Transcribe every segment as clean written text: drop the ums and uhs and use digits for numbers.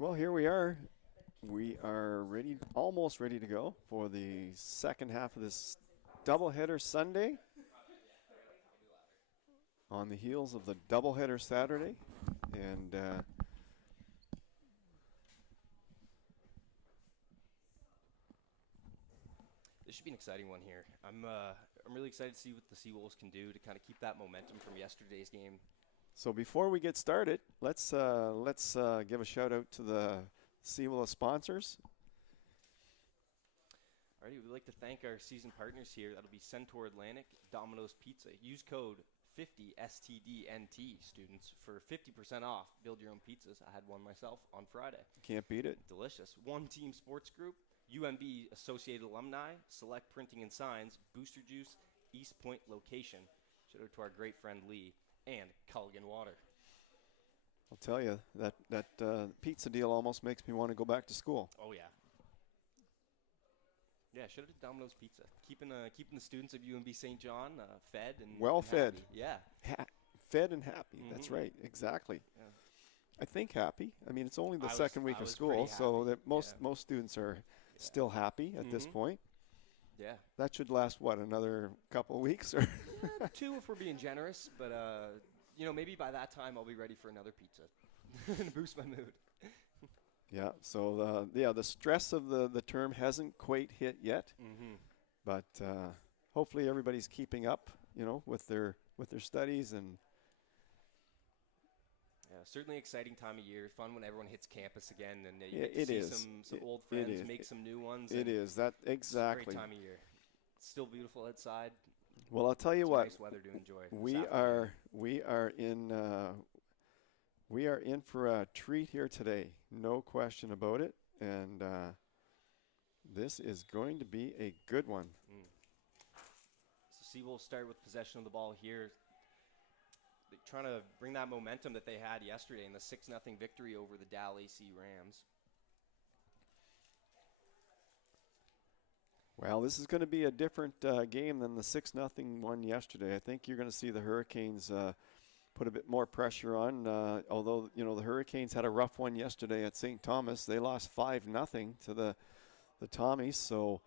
Well, here we are. We are ready, almost ready to go for the second half of this doubleheader Sunday on the heels of the doubleheader Saturday. And This should be an exciting one here. I'm really excited to see what the Seawolves can do to kind of keep that momentum from yesterday's game. so before we get started, let's give a shout out to the Seawolves sponsors. Alrighty, we'd like to thank our season partners here. That'll be Centaur Atlantic, Domino's Pizza. Use code 50STDNT, students, for 50% off. Build your own pizzas. I had one myself on Friday. Can't beat it. Delicious. One Team Sports Group, UNB Associated Alumni, Select Printing and Signs, Booster Juice, East Point Location. Shout out to our great friend Lee, and Culligan Water. I'll tell you, that pizza deal almost makes me want to go back to school. Oh, yeah. Yeah, shout out to Domino's Pizza. Keeping the students of UNB St. John fed and Well and fed. happy. Yeah. Fed and happy. That's right. Exactly. Yeah. I think happy. I mean, it's only the I second week of was school, pretty so happy. that most students are still happy at this point. Yeah. That should last, what, another couple of weeks? Or Two if we're being generous, but maybe by that time I'll be ready for another pizza and boost my mood. Yeah, so the stress of the term hasn't quite hit yet, but hopefully everybody's keeping up, with their studies. And Yeah, certainly exciting time of year. Fun when everyone hits campus again and you Yeah, get to it see is. some It- old it friends, is. make some new ones. it and is that It's a exactly. great time of year. It's still beautiful outside. Well, I'll tell you It's what, nice weather to enjoy. this we afternoon. are in for a treat here today, no question about it, and this is going to be a good one. So Seawolves start with possession of the ball here. They're trying to bring that momentum that they had yesterday in the 6-0 victory over the Dal AC Rams. Well, this is going to be a different game than the 6-0 one yesterday. I think you're going to see the Hurricanes put a bit more pressure on. Although the Hurricanes had a rough one yesterday at St. Thomas, they lost 5-0 to the Tommies. So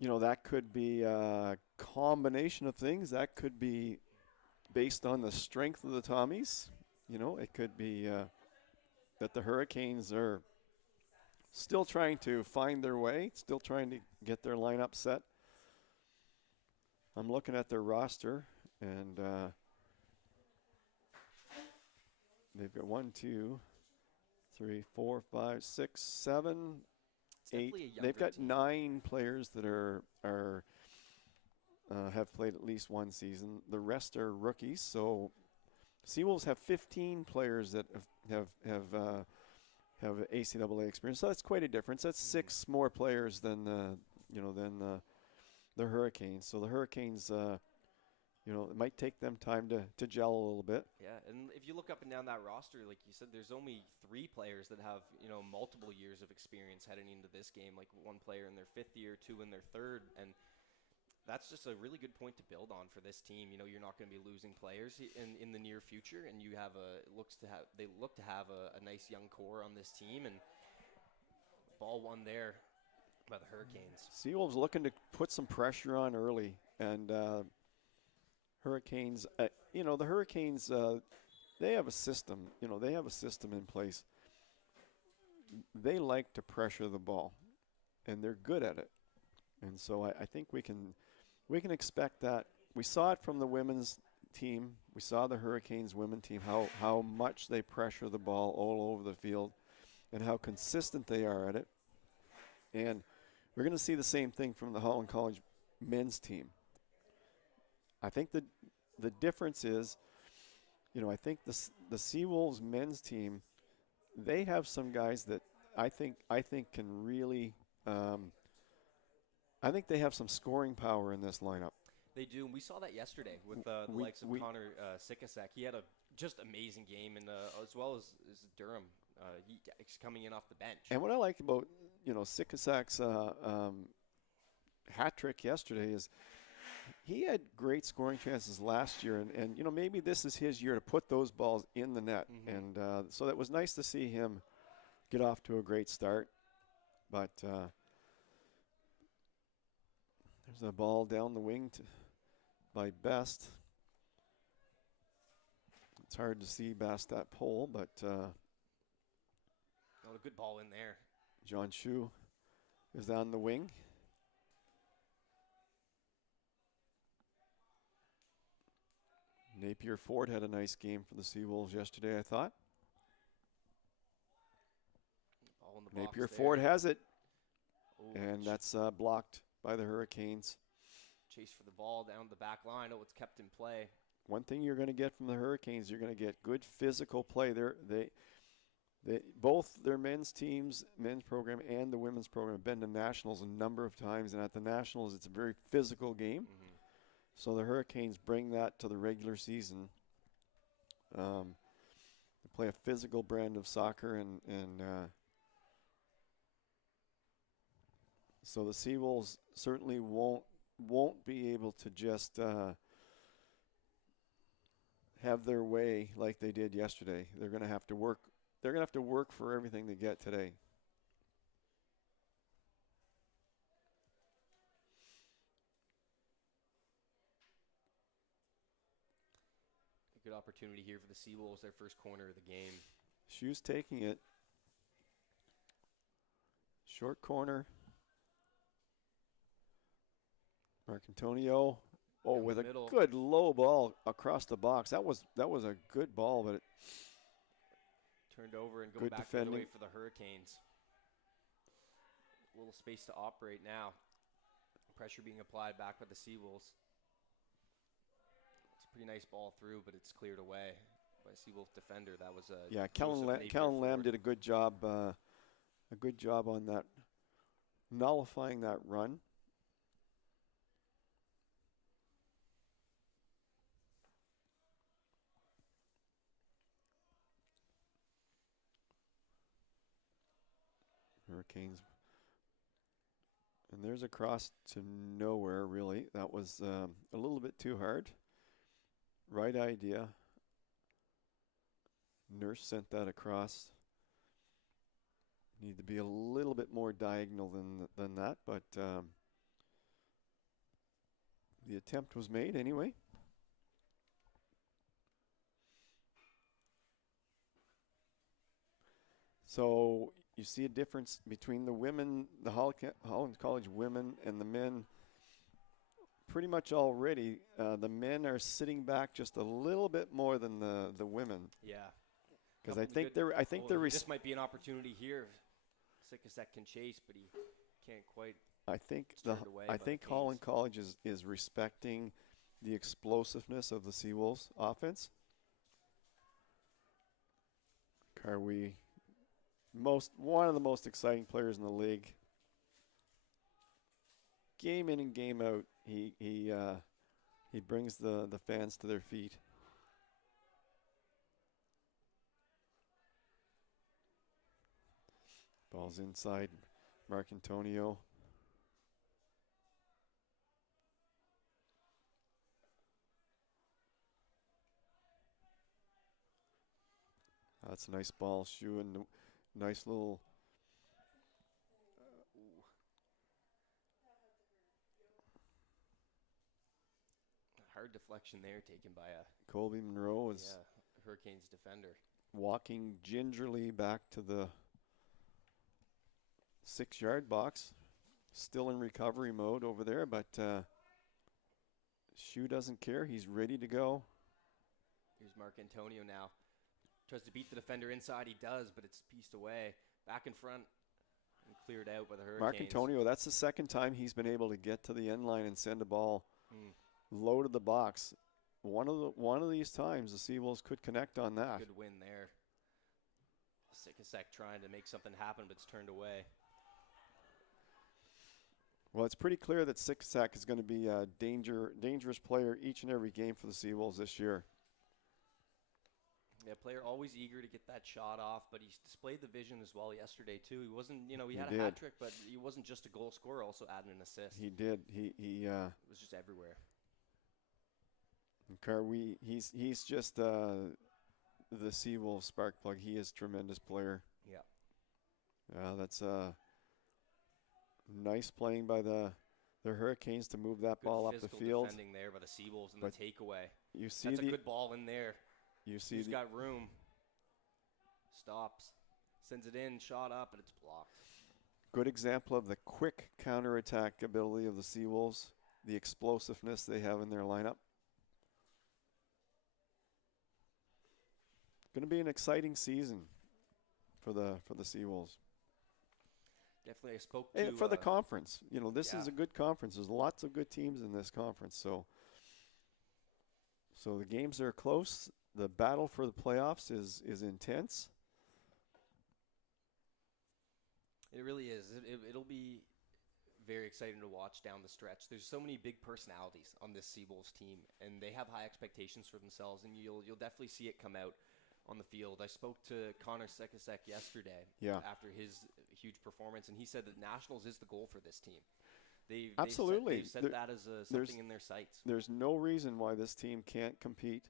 that could be a combination of things. That could be based on the strength of the Tommies. It could be that the Hurricanes are still trying to find their way, still trying to get their lineup set. I'm looking at their roster, and they've got 1, 2, 3, 4, 5, 6, 7, It's 8. definitely a younger They've got team. 9 players that are have played at least one season. The rest are rookies. So Seawolves have 15 players that have ACAA experience. So that's quite a difference. That's 6 more players than the Hurricanes. So the Hurricanes, it might take them time to gel a little bit. Yeah, and if you look up and down that roster, like you said, there's only 3 players that have, multiple years of experience heading into this game, like 1 player in their 5th year, 2 in their 3rd, and that's just a really good point to build on for this team. You're not going to be losing players in the near future, and you have they look to have a nice young core on this team, and ball won there by the Hurricanes. Seawolves looking to put some pressure on early, and Hurricanes, the Hurricanes, they have a system. They have a system in place. They like to pressure the ball, and they're good at it. And so I think we can expect that. We saw it from the women's team. We saw the Hurricanes women team, how much they pressure the ball all over the field and how consistent they are at it. And we're going to see the same thing from the Holland College men's team. I think the difference is, I think the Seawolves men's team, they have some guys that I think can really I think they have some scoring power in this lineup. They do, and we saw that yesterday with the likes of Connor Sikasek. He had a just amazing game, and as well as Durham. He's coming in off the bench. And what I like about Sikasek's hat trick yesterday is he had great scoring chances last year, and maybe this is his year to put those balls in the net, and so that was nice to see him get off to a great start. But there's a ball down the wing by Best. It's hard to see past that pole, but Oh, a good ball in there. John Shu is on the wing. Napier Ford had a nice game for the Seawolves yesterday, I thought. Ball in the box Napier there. Ford has it, Oh, and that's blocked by the Hurricanes. chase for the ball down the back line. Oh, it's kept in play. One thing you're going to get from the Hurricanes, you're going to get good physical play. They both their men's teams, men's program and the women's program, have been to nationals a number of times, and at the nationals, it's a very physical game. Mm-hmm. So the Hurricanes bring that to the regular season. They play a physical brand of soccer, and so the Seawolves certainly won't be able to just have their way like they did yesterday. They're going to have to work. They're going to have to work for everything they get today. A good opportunity here for the Seawolves, their first corner of the game. Shoes taking it. Short corner. Marcantonio. Oh, Down with the a middle. good low ball across the box. That was a good ball, but Turned over and going Good back the other way defending. for the Hurricanes. A little space to operate now. Pressure being applied back by the Seawolves. It's a pretty nice ball through, but it's cleared away by a Seawolf defender. That was a yeah, Joseph Kellen Lamb Napier did a good job on that, nullifying that run. Hurricanes. And there's a cross to nowhere, really. That was a little bit too hard. Right idea. Nurse sent that across. Need to be a little bit more diagonal than that, but the attempt was made anyway. So you see a difference between the women, the Holland College women, and the men. Pretty much already, the men are sitting back just a little bit more than the women. Yeah. Because I think they're this might be an opportunity here. Sikasek can chase, but he can't quite. I think turned away by the Canes. Holland College is respecting the explosiveness of the Seawolves offense. Carwe, one of the most exciting players in the league. Game in and game out, he brings the fans to their feet. Ball's inside. Marcantonio. That's a nice ball. Shoe and nice little. Hard deflection there taken by a Colby Monroe is Hurricanes defender. walking gingerly back to the 6-yard box. Still in recovery mode over there, but Shoe doesn't care. He's ready to go. Here's Marcantonio now. Tries to beat the defender inside. He does, but it's pieced away. Back in front and cleared out by the Hurricanes. Marcantonio, that's the second time he's been able to get to the end line and send a ball low to the box. One of these times, the Seawolves could connect on that. Good win there. Sikasek trying to make something happen, but it's turned away. Well, it's pretty clear that Sikasek is going to be a dangerous player each and every game for the Seawolves this year. Yeah, player always eager to get that shot off, but he's displayed the vision as well yesterday too. He wasn't, he had a hat trick, but he wasn't just a goal scorer, also adding an assist. He did. He it was just everywhere. Carwe, he's just the Seawolves spark plug. He is a tremendous player. Yeah. That's nice playing by the Hurricanes to move that Good ball up the physical field. defending there by the Seawolves and the But takeaway. you see That's a the good ball in there. you see Who's the got room? Stops. Sends it in, shot up, and it's blocked. good example of the quick counterattack ability of the Seawolves, the explosiveness they have in their lineup. Going to be an exciting season for the Seawolves. Definitely, I spoke And to for the conference, this yeah. is a good conference. There's lots of good teams in this conference, so the games are close. The battle for the playoffs is intense. It really is. It'll be very exciting to watch down the stretch. There's so many big personalities on this Seawolves team, and they have high expectations for themselves, and you'll definitely see it come out on the field. I spoke to Connor Sekasek yesterday after his huge performance, and he said that Nationals is the goal for this team. Absolutely. They've set that as something in their sights. There's no reason why this team can't compete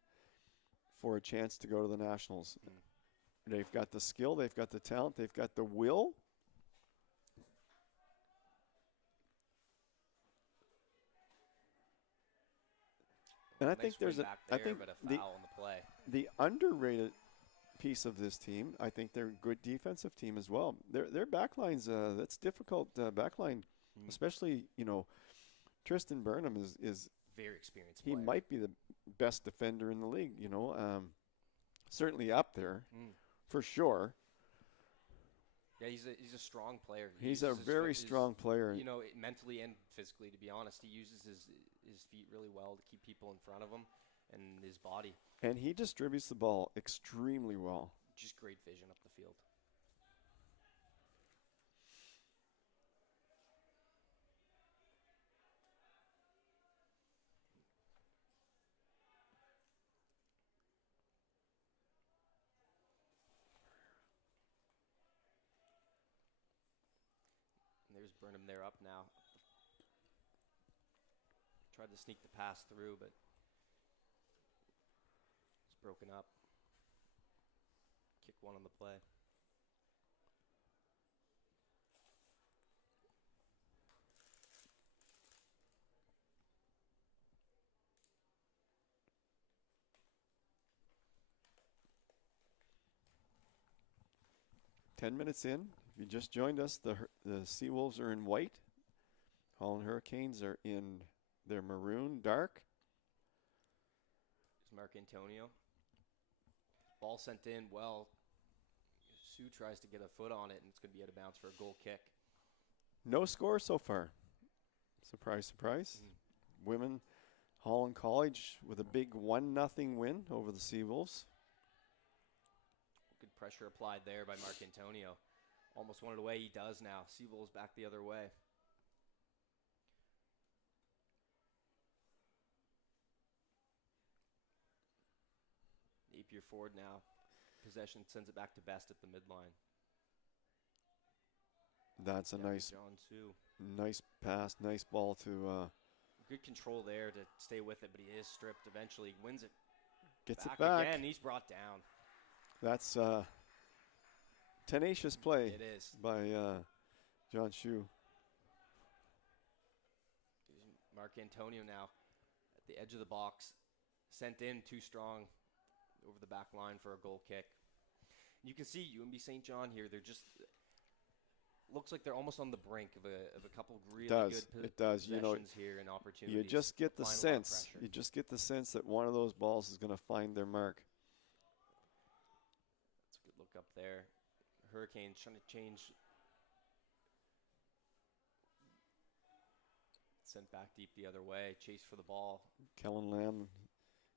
for a chance to go to the Nationals. They've got the skill, they've got the talent, they've got the will. And I think there's but a foul on the play. The underrated piece of this team, I think they're a good defensive team as well. Their backline's that's difficult backline, especially Tristan Burnham is very experienced player. He might be the best defender in the league. Certainly up there for sure. Yeah, he's a strong player. He's a very strong player. Mentally and physically, to be honest. He uses his feet really well to keep people in front of him and his body. And he distributes the ball extremely well. Just great vision up the field. And there's Burnham there up now. Tried to sneak the pass through, but it's broken up. Kick one on the play. Ten minutes in, if you just joined us, the Seawolves are in white. Holland Hurricanes are in their maroon dark. There's Mark Antonio. Ball sent in well. Sue tries to get a foot on it, and it's going to be out of bounds for a goal kick. No score so far. Surprise, surprise. Women, Holland College with a big 1-0 win over the Seawolves. Good pressure applied there by Mark Antonio. Almost won it away. He does now. Seawolves back the other way. Napier forward now. Possession sends it back to Best at the midline. That's a nice pass, nice ball to. Good control there to stay with it, but he is stripped. Eventually wins it. Gets it back again. He's brought down. That's tenacious play. It is by John Shue. Mark Antonio now at the edge of the box, sent in too strong over the back line for a goal kick. You can see UNB St. John here. They're just looks like they're almost on the brink of a couple really good possessions here and opportunities. You just get the sense. You just get the sense that one of those balls is going to find their mark. That's a good look up there. Hurricanes trying to change. Sent back deep the other way. Chase for the ball. Kellen Lamb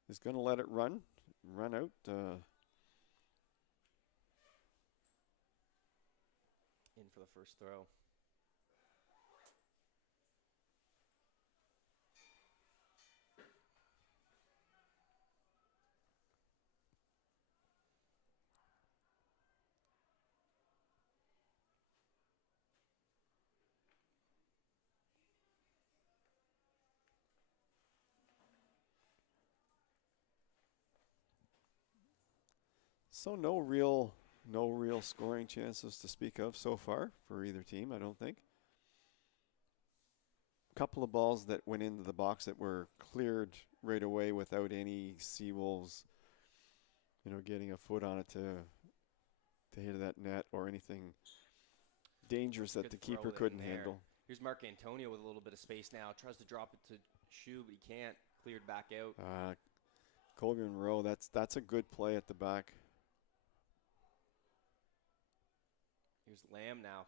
is going to let it run out. In for the first throw. So no real No real scoring chances to speak of so far for either team, I don't think. Couple of balls that went into the box that were cleared right away without any Seawolves, getting a foot on it to hit that net or anything dangerous that Good the throw keeper in couldn't there. handle. Here's Mark Antonio with a little bit of space now. Tries to drop it to Shoe, but he can't. Cleared back out. Colby Monroe, that's a good play at the back. Here's Lamb now.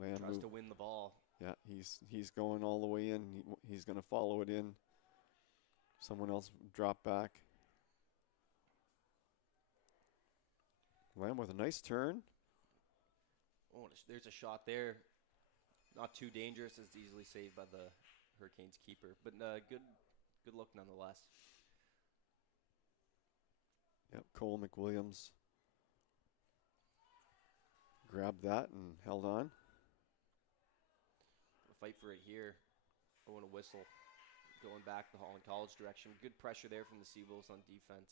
Lamb Tries to win the ball. Yeah, he's going all the way in. He's going to follow it in. Someone else drop back. Lamb with a nice turn. Oh, there's a shot there. Not too dangerous. It's easily saved by the Hurricanes keeper. But good look nonetheless. Yep, Cole McWilliams grabbed that and held on. Fight for it here. I want a whistle. Going back the Holland College direction. Good pressure there from the Seawolves on defense.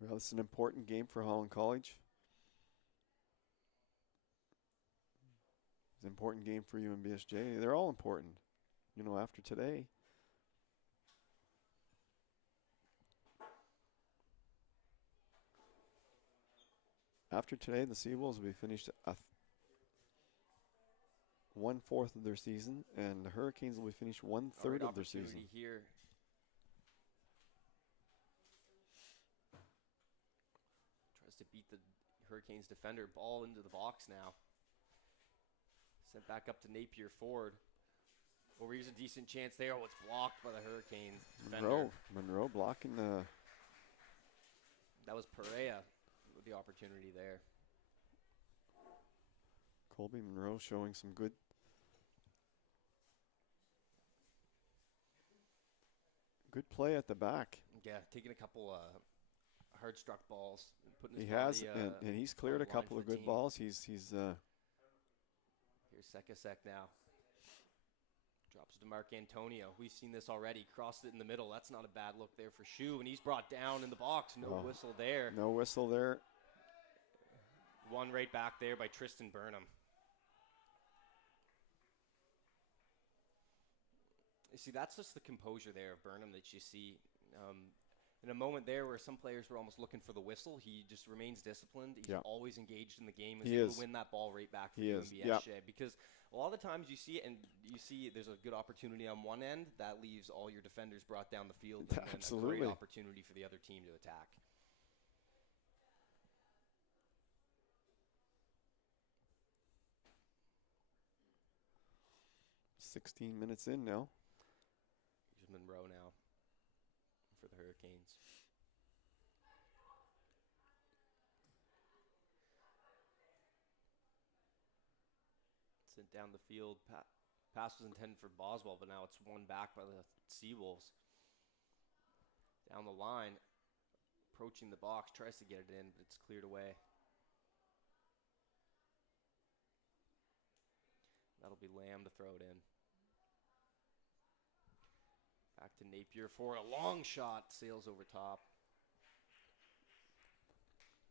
Well, it's an important game for Holland College. It's an important game for UNBSJ. They're all important, after today. After today, the Seawolves will be finished 1/4 of their season, and the Hurricanes will be finished 1/3 of their season. Here. Tries to beat the Hurricanes defender. Ball into the box now. Sent back up to Napier Ford. Over here's a decent chance there. Oh, it's blocked by the Hurricanes defender. Monroe blocking the. That was Perea with the opportunity there. Colby Monroe showing some good play at the back. Yeah, taking a couple hard struck balls. Putting his He has, body, and he's cleared a couple of good balls. Here's Here's Sekasek now. Drops to Mark Antonio. We've seen this already. Crossed it in the middle. That's not a bad look there for Shoe. And he's brought down in the box. No whistle there. No whistle there. One right back there by Tristan Burnham. You see, that's just the composure there of Burnham that you see. In a moment there where some players were almost looking for the whistle, he just remains disciplined. He's always engaged in the game. He's able to win that ball right back for UNBSJ. Because a lot of the times you see it, and you see there's a good opportunity on one end, that leaves all your defenders brought down the field, and Absolutely. a great opportunity for the other team to attack. "16 minutes in now." Here's Monroe now for the Hurricanes. Sent down the field. Pass was intended for Boswell, but now it's won back by the Seawolves. Down the line, approaching the box, tries to get it in, but it's cleared away. That'll be Lamb to throw it in. Back to Napier for a long shot. Sails over top.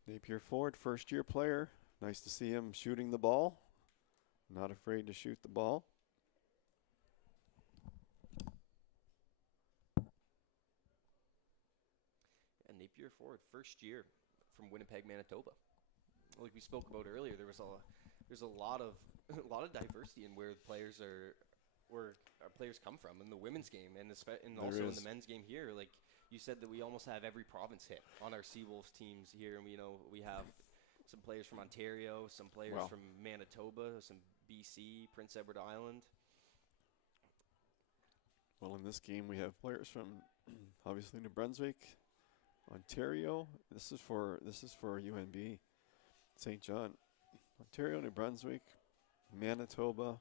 Napier Ford, first-year player. Nice to see him shooting the ball. Not afraid to shoot the ball. And Napier Ford, first year from Winnipeg, Manitoba. Like we spoke about earlier, there's a lot of diversity in where players where our players come from in the women's game, and also in the men's game here. Like you said, that we almost have every province hit on our Seawolves teams here, and we have some players from Ontario, some players from Manitoba, some BC, Prince Edward Island. Well, in this game, we have players from obviously New Brunswick, Ontario. This is for UNB, St. John, Ontario, New Brunswick, Manitoba,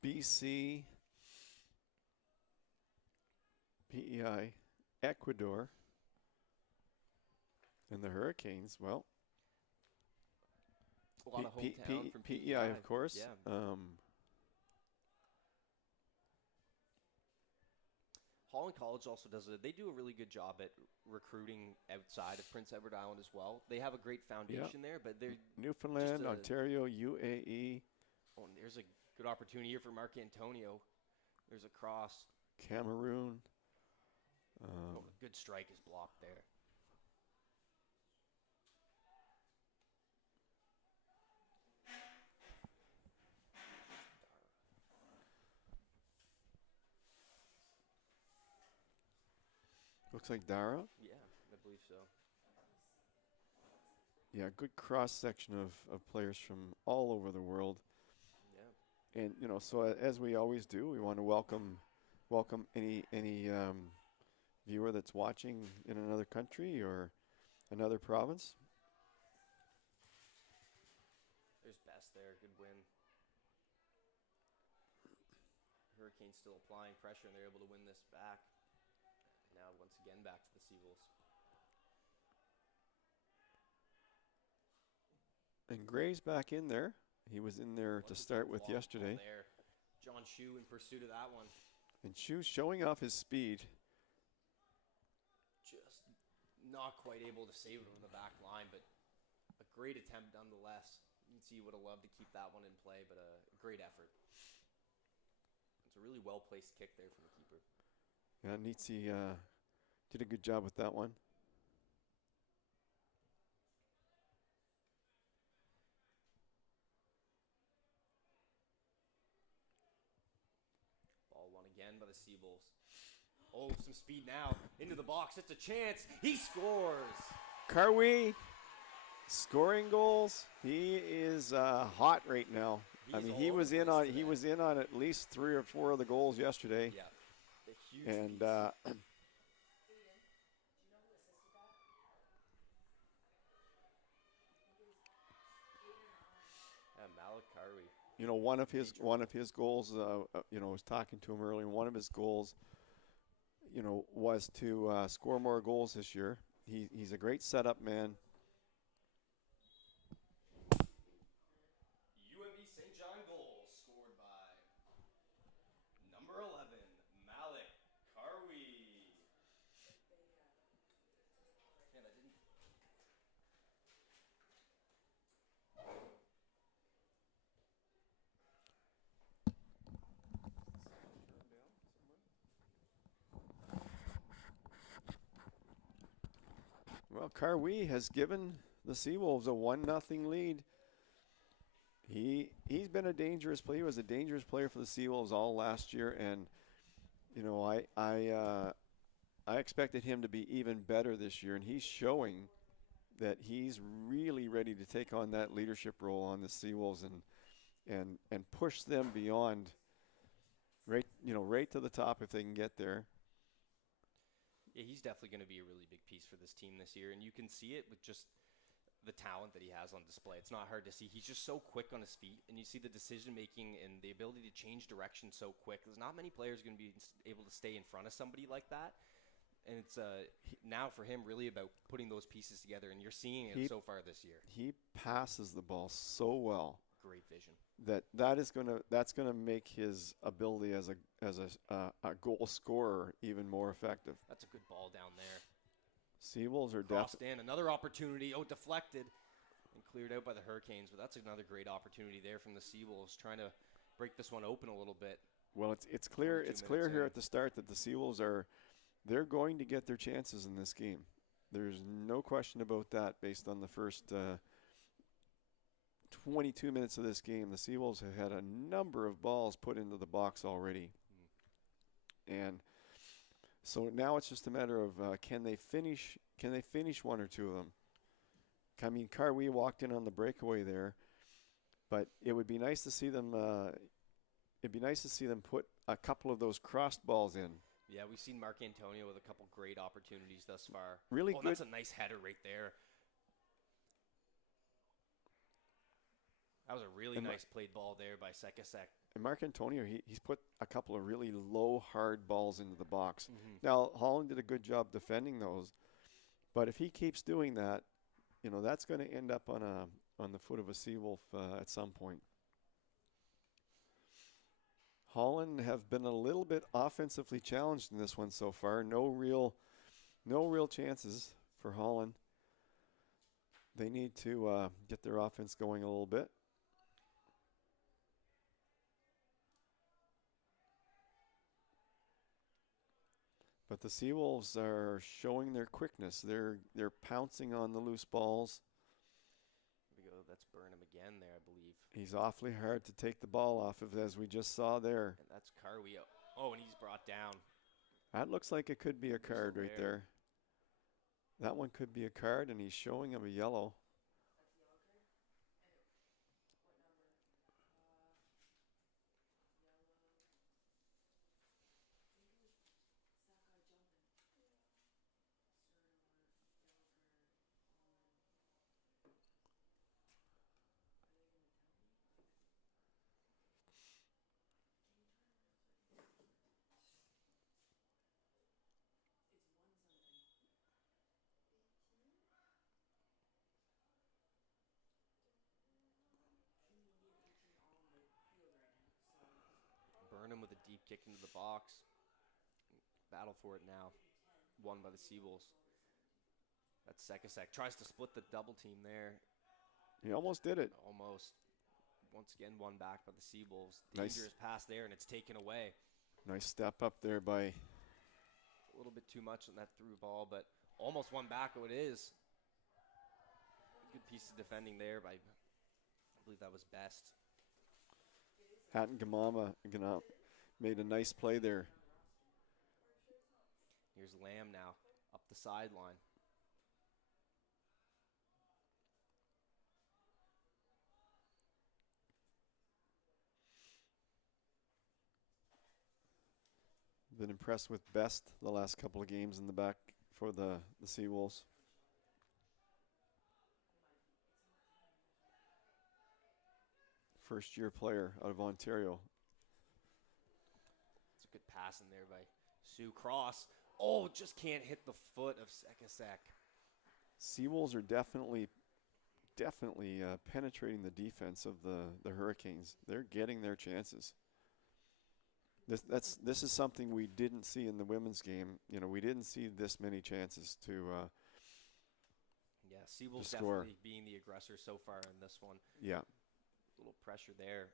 BC, PEI, Ecuador, and the Hurricanes. Well, a lot of hometown from PEI, of course. Yeah. Holland College also they do a really good job at recruiting outside of Prince Edward Island as well. They have a great foundation there, but they're Newfoundland, Ontario, UAE, oh, and there's a good opportunity here for Mark Antonio. There's a cross. Cameroon. Good strike is blocked there. Looks like Dara. Yeah, I believe so. Yeah, good cross section of players from all over the world. Yeah. And so as we always do, we want to welcome any viewer that's watching in another country or another province. There's Best there, good win. Hurricanes still applying pressure, and they're able to win this back. Now once again back to the Seawolves. And Gray's back in there. He was in there to start with yesterday. There. John Shue in pursuit of that one. And Shue's showing off his speed. Just not quite able to save it over the back line, but a great attempt nonetheless. You can see he would have loved to keep that one in play, but a great effort. It's a really well-placed kick there from the keeper. Yeah, Nietzsche did a good job with that one. Ball won again by the Seawolves. Oh, some speed now. Into the box. It's a chance. He scores. Karwi scoring goals. He is hot right now. He was in on at least 3 or 4 of the goals yesterday. Yeah. A huge And piece. Malik Karwi. One of his goals. I was talking to him earlier. One of his goals, was to score more goals this year. He's a great setup man. UNB St. John goal scored by number 11, Malik Karwi. Man, I didn't. Well, Karwi has given the Seawolves a 1-0 lead. He's been a dangerous player. He was a dangerous player for the Seawolves all last year, and I expected him to be even better this year, and he's showing that he's really ready to take on that leadership role on the Seawolves and push them beyond right to the top if they can get there. Yeah, he's definitely going to be a really big piece for this team this year, and you can see it with just the talent that he has on display. It's not hard to see. He's just so quick on his feet, and you see the decision-making and the ability to change direction so quick. There's not many players going to be able to stay in front of somebody like that, and it's now for him really about putting those pieces together, and you're seeing it so far this year. He passes the ball so well. Great vision. That's gonna make his ability as a goal scorer even more effective. That's a good ball down there. Seawolves are Crossed in, another opportunity. Oh, deflected and cleared out by the Hurricanes, but that's another great opportunity there from the Seawolves, trying to break this one open a little bit. Well, it's clear here at the start that the Seawolves they're going to get their chances in this game. There's no question about that. Based on the first 22 minutes of this game, the Seawolves have had a number of balls put into the box already. And so now it's just a matter of can they finish one or two of them? I mean, Karwi walked in on the breakaway there, but it would be nice to see them put a couple of those crossed balls in. Yeah, we've seen Mark Antonio with a couple great opportunities thus far. Really good. That's a nice header right there. That was a really nice played ball there by Sekasek. And Mark Antonio, he's put a couple of really low, hard balls into the box. Mm-hmm. Now, Holland did a good job defending those, but if he keeps doing that, that's going to end up on the foot of a Seawolf at some point. Holland have been a little bit offensively challenged in this one so far. No real chances for Holland. They need to get their offense going a little bit. But the Seawolves are showing their quickness. They're pouncing on the loose balls. Here we go. That's Burnham again there, I believe. He's awfully hard to take the ball off of, as we just saw there. And that's Carwy. Oh, and he's brought down. That looks like it could be a card Whistle right there. That one could be a card, and he's showing him a yellow. Burnham with a deep kick into the box. Battle for it now. Won by the Seawolves. That's Sekasek. Tries to split the double team there. He almost did it. Almost. Once again, won back by the Seawolves. Nice. Dangerous pass there, and it's taken away. Nice step up there by... A little bit too much on that through ball, but almost won back. Oh, it is. Good piece of defending there by, I believe that was Best. Hatton Gamama made a nice play there. Here's Lamb now, up the sideline. Been impressed with Best the last couple of games in the back for the Seawolves. First-year player out of Ontario. It's a good pass in there by Sue Cross. Oh, just can't hit the foot of Sekasek. Seawolves are definitely penetrating the defense of the Hurricanes. They're getting their chances. This is something we didn't see in the women's game. You know, we didn't see this many chances to yeah, Seawolves score. definitely being the aggressor so far in this one. Yeah. A little pressure there.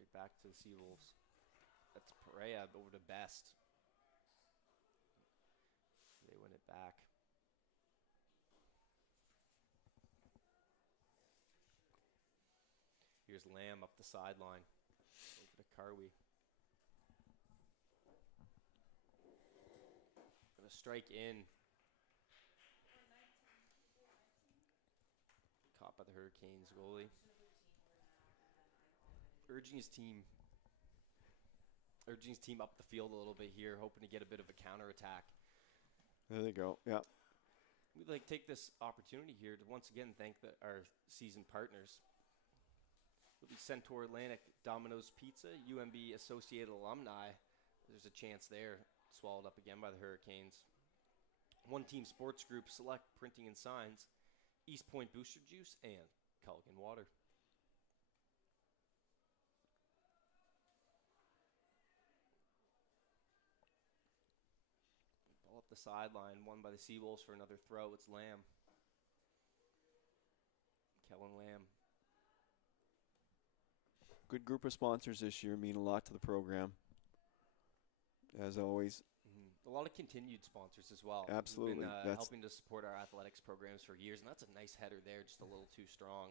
Right back to the Seawolves. That's Perea over to Best. They win it back. Here's Lamb up the sideline. Over to Carwy. Gonna strike in. Caught by the Hurricanes goalie. Urging his team up the field a little bit here, hoping to get a bit of a counterattack. There they go. Yeah. We'd like to take this opportunity here to once again thank our season partners. It'll be Centaur Atlantic, Domino's Pizza, UNB Associated Alumni. There's a chance there. Swallowed up again by the Hurricanes. One Team Sports Group, Select Printing and Signs, East Point Booster Juice, and Culligan Water. Ball up the sideline, won by the Seawolves for another throw. It's Lamb. Kellen Lamb. Good group of sponsors this year, mean a lot to the program. As always. A lot of continued sponsors as well. Absolutely. Who've been helping to support our athletics programs for years, and that's a nice header there, just a little too strong.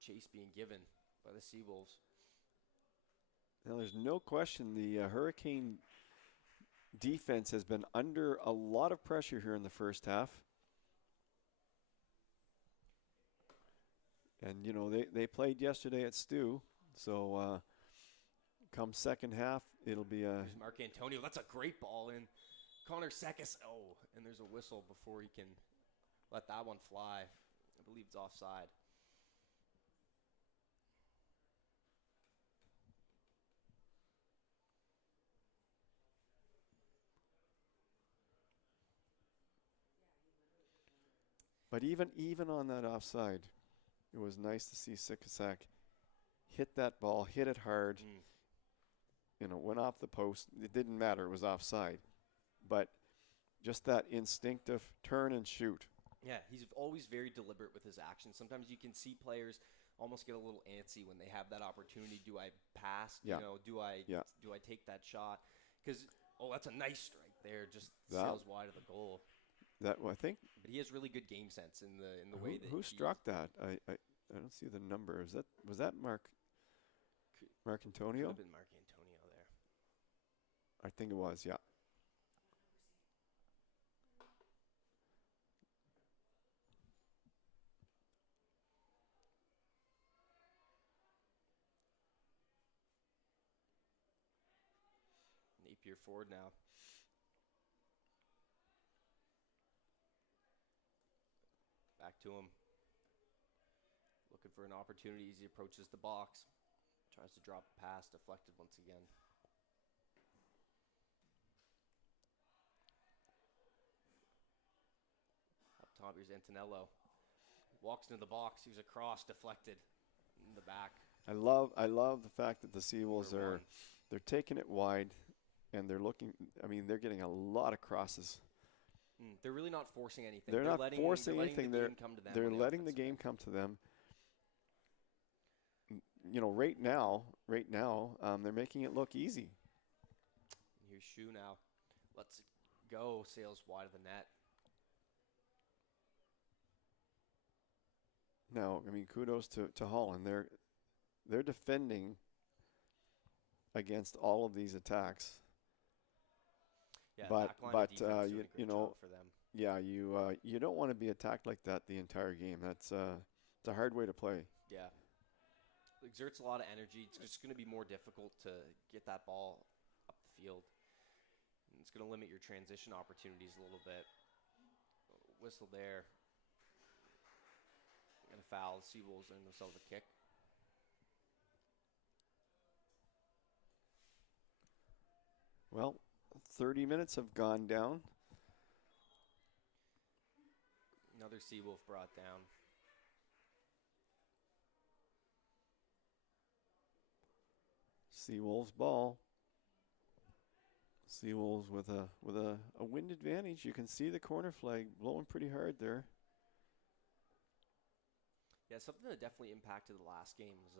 Chase being given by the Seawolves. Now, there's no question the Hurricane defense has been under a lot of pressure here in the first half. And, you know, they played yesterday at Stu, so come second half, it'll be a... Here's Mark Antonio. That's a great ball in. Connor Sekis. Oh, and there's a whistle before he can let that one fly. I believe it's offside. But even on that offside, it was nice to see Sikasak hit that ball, hit it hard. Mm. Went off the post. It didn't matter. It was offside. But just that instinctive turn and shoot. Yeah, he's always very deliberate with his actions. Sometimes you can see players almost get a little antsy when they have that opportunity. Do I pass? Yeah. Do I take that shot? Because that's a nice strike there, just sails wide of the goal. I think. But he has really good game sense in the way that who struck that? I don't see the number. Was that Mark Antonio? Could have been Mark Antonio there. I think it was. Yeah. Napier forward now. Back to him. Looking for an opportunity as he approaches the box. Tries to drop a pass, deflected once again. Up top, here's Antonello. Walks into the box. He's across, deflected in the back. I love the fact that the Seawolves they're taking it wide, and they're looking. I mean, they're getting a lot of crosses. They're really not forcing anything. They're not forcing anything. The game come to them. They're letting the game come to them. Right now, they're making it look easy. Here's Shu now. Let's go. Sails wide of the net. Now, I mean, kudos to Holland. They're defending against all of these attacks. Yeah, but for them. Yeah, you don't want to be attacked like that the entire game. It's a hard way to play. Yeah. Exerts a lot of energy. It's just going to be more difficult to get that ball up the field. And it's going to limit your transition opportunities a little bit. Whistle there. And a foul. The Seawolves earn themselves a kick. Well, 30 minutes have gone down. Another Seawolf brought down. Seawolves ball. Seawolves with a wind advantage. You can see the corner flag blowing pretty hard there. Yeah, something that definitely impacted the last game was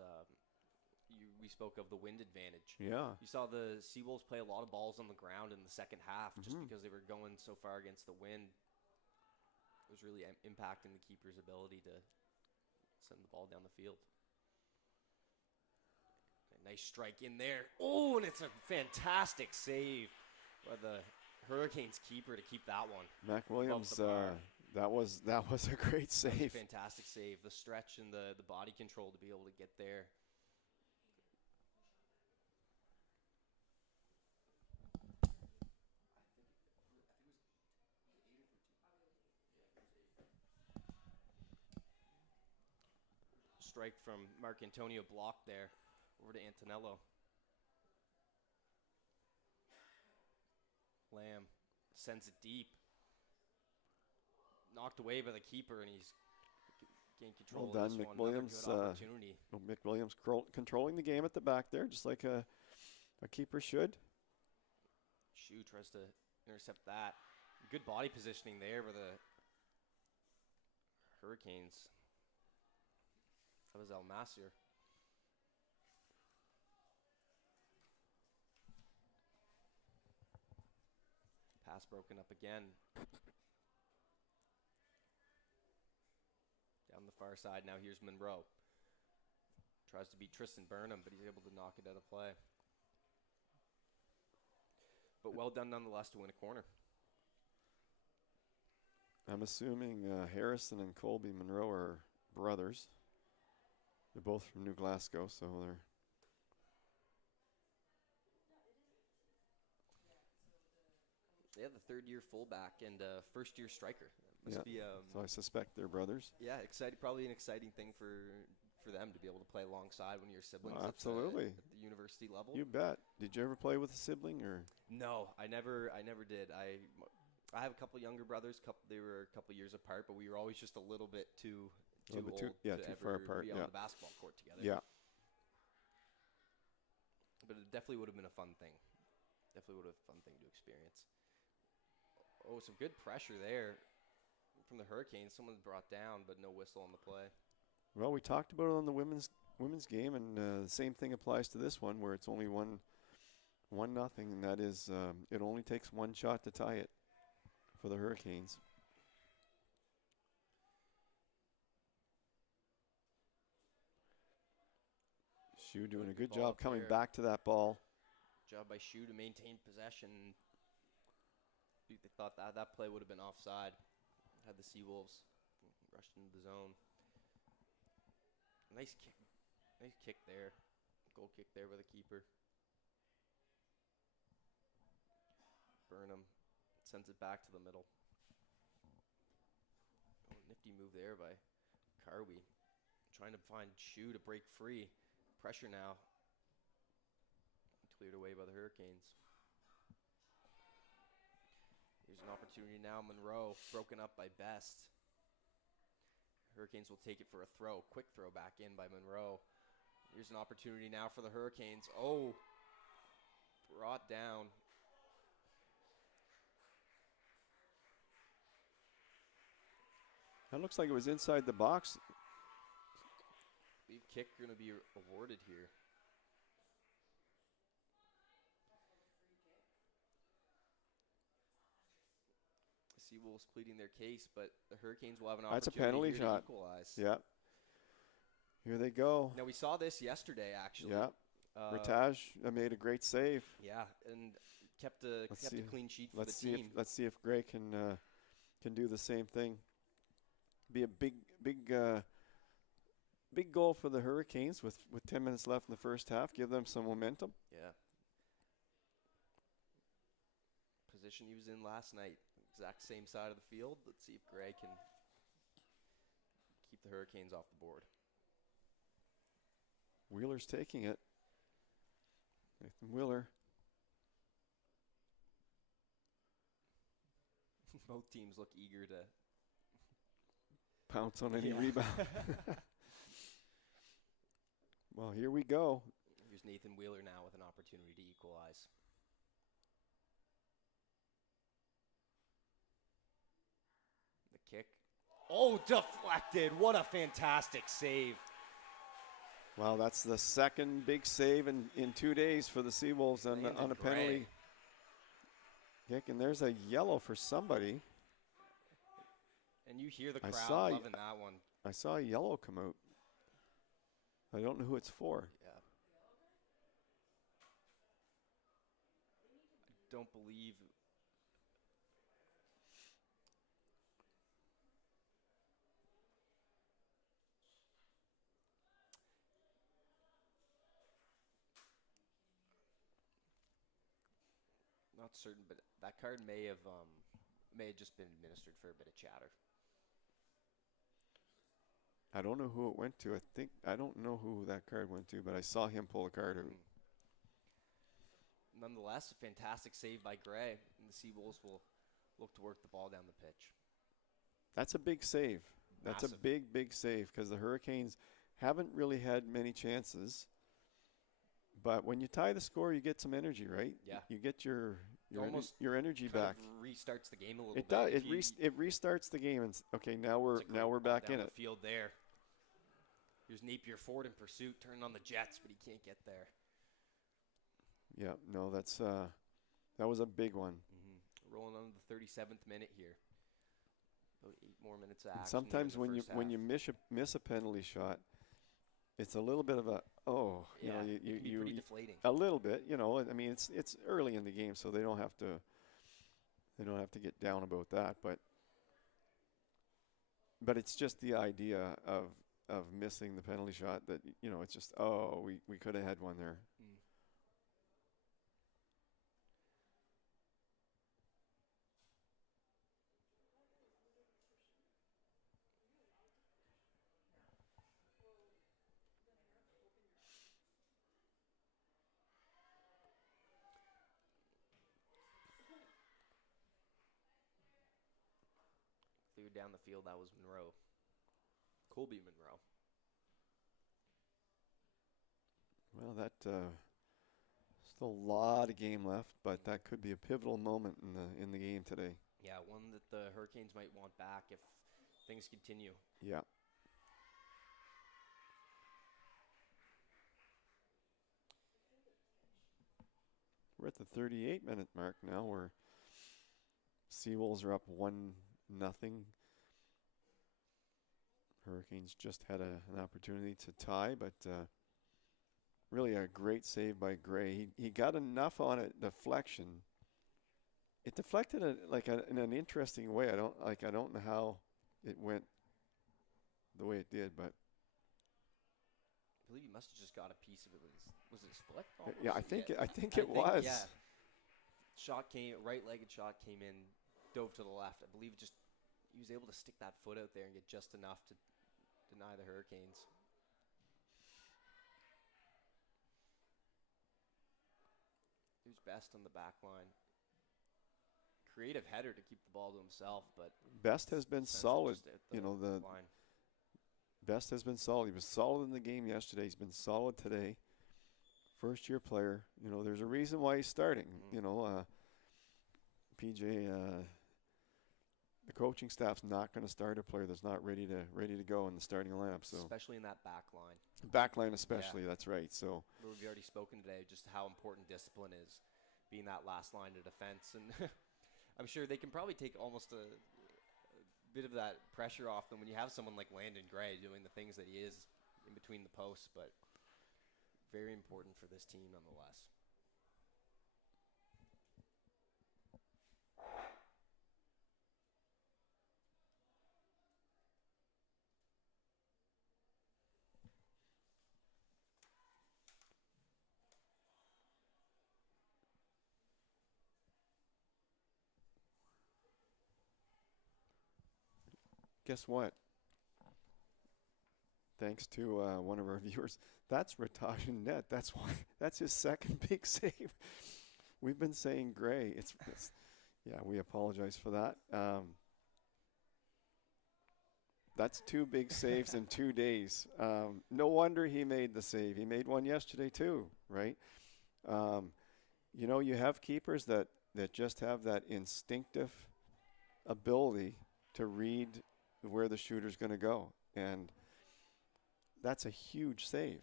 we spoke of the wind advantage. Yeah. You saw the Seawolves play a lot of balls on the ground in the second half just because they were going so far against the wind. It was really impacting the keeper's ability to send the ball down the field. A nice strike in there. Oh, and it's a fantastic save by the Hurricanes keeper to keep that one. Mac Williams, that was a great save. That was a fantastic save. The stretch and the body control to be able to get there. Strike from Mark Antonio blocked there. Over to Antonello. Lamb sends it deep. Knocked away by the keeper, and he's gained control Well of done, this Mick one. Williams. Another good opportunity. Mick Williams controlling the game at the back there, just like a keeper should. Shu tries to intercept that. Good body positioning there by the Hurricanes. That was El Masir. Pass broken up again. Down the far side, now here's Monroe. Tries to beat Tristan Burnham, but he's able to knock it out of play. But well done nonetheless to win a corner. I'm assuming Harrison and Colby Monroe are brothers. They're both from New Glasgow, so they're... Yeah, the third-year fullback and first-year striker. Must be. So I suspect they're brothers. Yeah, probably an exciting thing for them to be able to play alongside one of your siblings. Oh, absolutely. At the university level. You bet. Did you ever play with a sibling or? No, I never did. I have a couple younger brothers. They were a couple years apart, but we were always just a little bit too old to too far ever apart. be on the basketball court together. Yeah. but it definitely would have been a fun thing. Definitely would have been a fun thing to experience. Oh, some good pressure there from the Hurricanes. Someone brought down, but no whistle on the play. Well, we talked about it on the women's game, and the same thing applies to this one, where it's only 1-0, and that is it only takes one shot to tie it for the Hurricanes. Shu doing a good job coming back to that ball. Job by Shu to maintain possession. They thought that play would have been offside had the Seawolves rushed into the zone. Nice kick there. Goal kick there by the keeper. Burnham sends it back to the middle. Oh, nifty move there by Carby. Trying to find Shu to break free. Pressure now. Cleared away by the Hurricanes. Here's an opportunity now. Monroe broken up by Best. Hurricanes will take it for a throw. Quick throw back in by Monroe. Here's an opportunity now for the Hurricanes. Oh, brought down. That looks like it was inside the box. I believe kick going to be awarded here. Seawolves pleading their case, but the Hurricanes will have an opportunity. That's a penalty shot. To equalize. Yeah. Here they go. Now, we saw this yesterday, actually. Yeah. Rataj made a great save. Yeah, and kept a clean sheet for the team. Let's see if Gray can do the same thing. Be a big goal for the Hurricanes with 10 minutes left in the first half. Give them some momentum. Yeah. Position he was in last night. Exact same side of the field. Let's see if Gray can keep the Hurricanes off the board. Wheeler's taking it. Nathan Wheeler. Both teams look eager to pounce on any rebound. Well, here we go. Here's Nathan Wheeler now with an opportunity to equalize. The kick. Oh, deflected. What a fantastic save. Wow, that's the second big save in 2 days for the Seawolves on a penalty kick. And there's a yellow for somebody. And you hear the crowd loving that one. I saw a yellow come out. I don't know who it's for. Yeah. I don't believe. Not certain, but that card may have just been administered for a bit of chatter. I don't know who it went to. I don't know who that card went to, but I saw him pull a card out. Nonetheless, a fantastic save by Gray, and the Seawolves will look to work the ball down the pitch. That's a big save. Massive. That's a big save because the Hurricanes haven't really had many chances. But when you tie the score, you get some energy, right? Yeah. You get your energy kind back. Of restarts the game a little bit. It does. It restarts the game, and okay, now we're back in it. The field there. Here's Napier Ford in pursuit, turning on the Jets, but he can't get there. Yeah, no, that was a big one. Mm-hmm. Rolling on the 37th minute here. About 8 more minutes of action. And sometimes when you miss a penalty shot, it's a little bit of a it can be pretty deflating. A little bit, I mean, it's early in the game, so they don't have to get down about that, but it's just the idea of missing the penalty shot that it's just we could have had one there. Cleared down the field. That was Monroe. Colby Monroe. Well, Still a lot of game left, but that could be a pivotal moment in the game today. Yeah, one that the Hurricanes might want back if things continue. Yeah. We're at the 38-minute mark now where Seawolves are up 1-0. Hurricanes just had an opportunity to tie, but really a great save by Gray. He got enough on it, deflection. It deflected in an interesting way. I don't know how it went the way it did, but I believe he must have just got a piece of it. Was it his foot? yeah, Almost? I think it was. Yeah. Right-legged shot came in, dove to the left. I believe he was able to stick that foot out there and get just enough to deny the Hurricanes. Here's Best on the back line. Creative header to keep the ball to himself, but Best has been solid. The line. Best has been solid. He was solid in the game yesterday. He's been solid today. First-year player. There's a reason why he's starting. PJ, the coaching staff's not going to start a player that's not ready to go in the starting lineup. So especially in that back line. Back line especially, yeah. That's right. So we've already spoken today just how important discipline is, being that last line of defense. And I'm sure they can probably take almost a bit of that pressure off them when you have someone like Landon Gray doing the things that he is in between the posts, but very important for this team nonetheless. Guess what? Thanks to one of our viewers, that's Ratash in net. That's his second big save. We've been saying Gray. Yeah, we apologize for that. That's 2 big saves in 2 days. No wonder he made the save. He made one yesterday too, right? You have keepers that just have that instinctive ability to read where the shooter's going to go, and that's a huge save.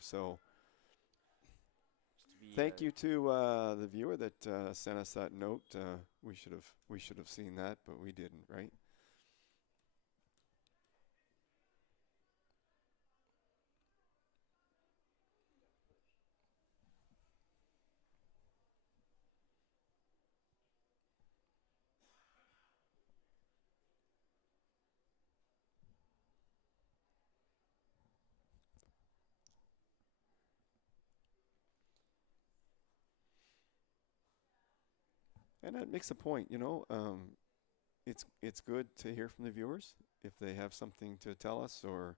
So thank you to the viewer that sent us that note. We should have seen that, but we didn't, right? And that makes a point, it's good to hear from the viewers if they have something to tell us, or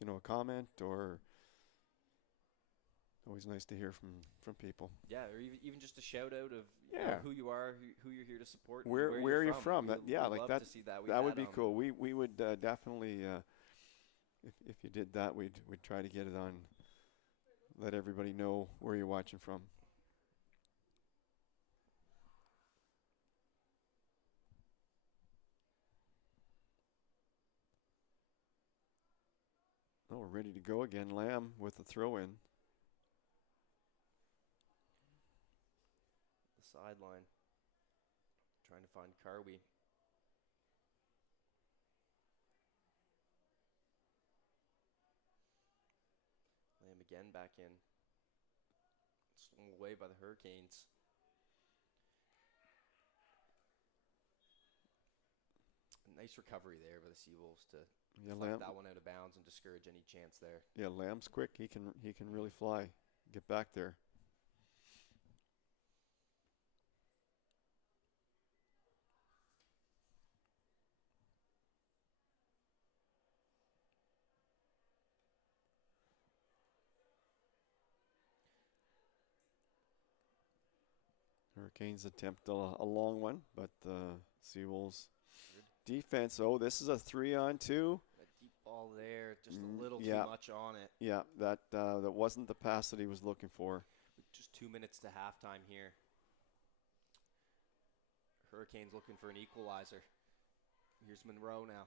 a comment, or always nice to hear from people. Yeah, or even just a shout out of who you are, who you're here to support, where you're from. We'd love to see that. That would be cool. We would definitely, if you did that, we'd try to get it on. Let everybody know where you're watching from. Oh, we're ready to go again. Lamb with the throw in. The sideline. Trying to find Carby. Lamb again back in. Swung away by the Hurricanes. A nice recovery there by the Seawolves to let that one out of bounds and discourage any chance there. Yeah, Lamb's quick. He can really fly. Get back there. Hurricanes attempt a long one, but Seawolves defense. Oh, this is a 3-on-2. That deep ball there, just a little too much on it. Yeah, that wasn't the pass that he was looking for. With 2 minutes to halftime here. Hurricanes looking for an equalizer. Here's Monroe now.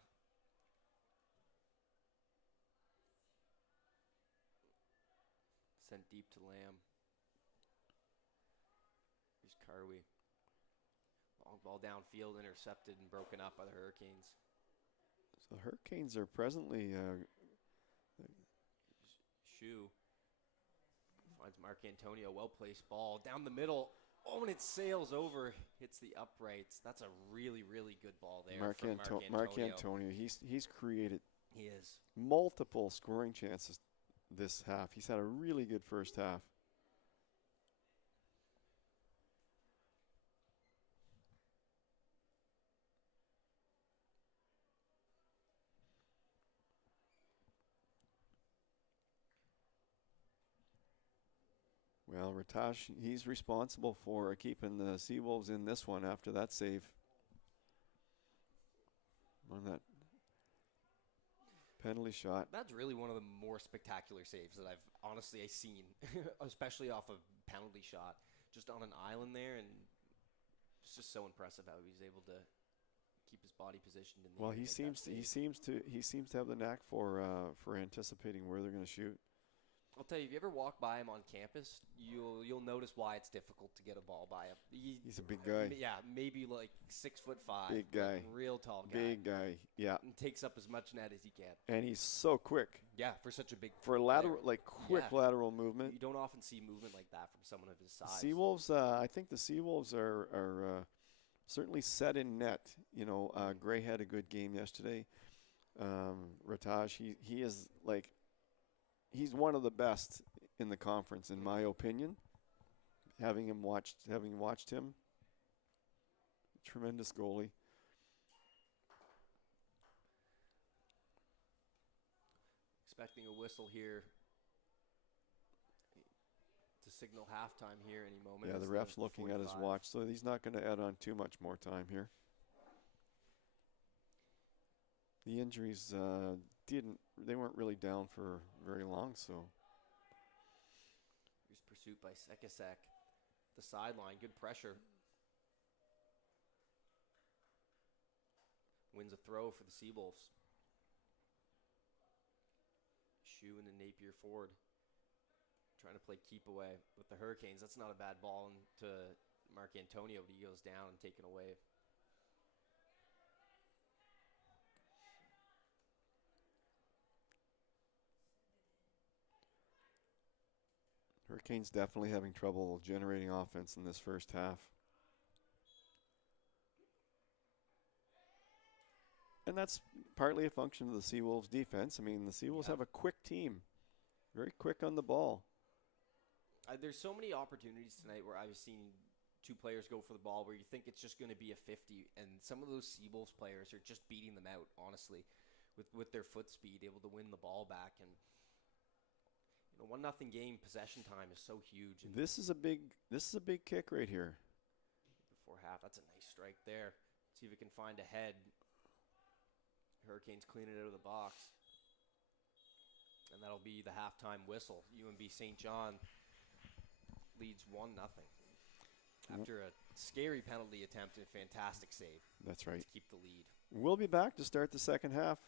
Sent deep to Lamb. Here's Carwy. Long ball downfield, intercepted and broken up by the Hurricanes. So the Hurricanes are presently Shoe finds Mark Antonio, well-placed ball down the middle. Oh, and it sails over, hits the uprights. That's a really, really good ball there from Mark Antonio. He's created He is. multiple scoring chances this half. He's had a really good first half. Well, Ratash, he's responsible for keeping the Seawolves in this one after that save on that penalty shot. That's really one of the more spectacular saves that I've honestly seen, especially off a penalty shot, just on an island there, and it's just so impressive how he's able to keep his body positioned in the Well, air. he seems to have the knack for anticipating where they're going to shoot. I'll tell you, if you ever walk by him on campus, you'll notice why it's difficult to get a ball by him. He's a big guy. Yeah, maybe like 6'5". Big guy. Like real tall guy. Big guy. Yeah. And takes up as much net as he can. And he's so quick. Yeah, for such a big For lateral, like quick lateral movement. You don't often see movement like that from someone of his size. Seawolves, I think the Seawolves are certainly set in net. You know, Gray had a good game yesterday. Ratash, he is like, he's one of the best in the conference, in my opinion. Having watched him, tremendous goalie. Expecting a whistle here to signal halftime here any moment. Yeah, the ref's looking at his watch, so he's not going to add on too much more time here. The injuries they weren't really down for very long, so. Here's pursuit by Sekasek. The sideline, good pressure. Wins a throw for the Seawolves. Shoe and the Napier forward. Trying to play keep away with the Hurricanes. That's not a bad ball to Mark Antonio, but he goes down and taken away. Hurricanes definitely having trouble generating offense in this first half. And that's partly a function of the Seawolves defense. I mean, the Seawolves have a quick team. Very quick on the ball. There's so many opportunities tonight where I've seen two players go for the ball where you think it's just going to be a 50, and some of those Seawolves players are just beating them out, honestly, with their foot speed, able to win the ball back. And 1-0 game, possession time is so huge. And this is a big kick right here. Before half, that's a nice strike there. See if we can find a head. Hurricanes clean it out of the box. And that'll be the halftime whistle. UNB St. John leads 1-0 after a scary penalty attempt and a fantastic save. That's right. To keep the lead. We'll be back to start the second half.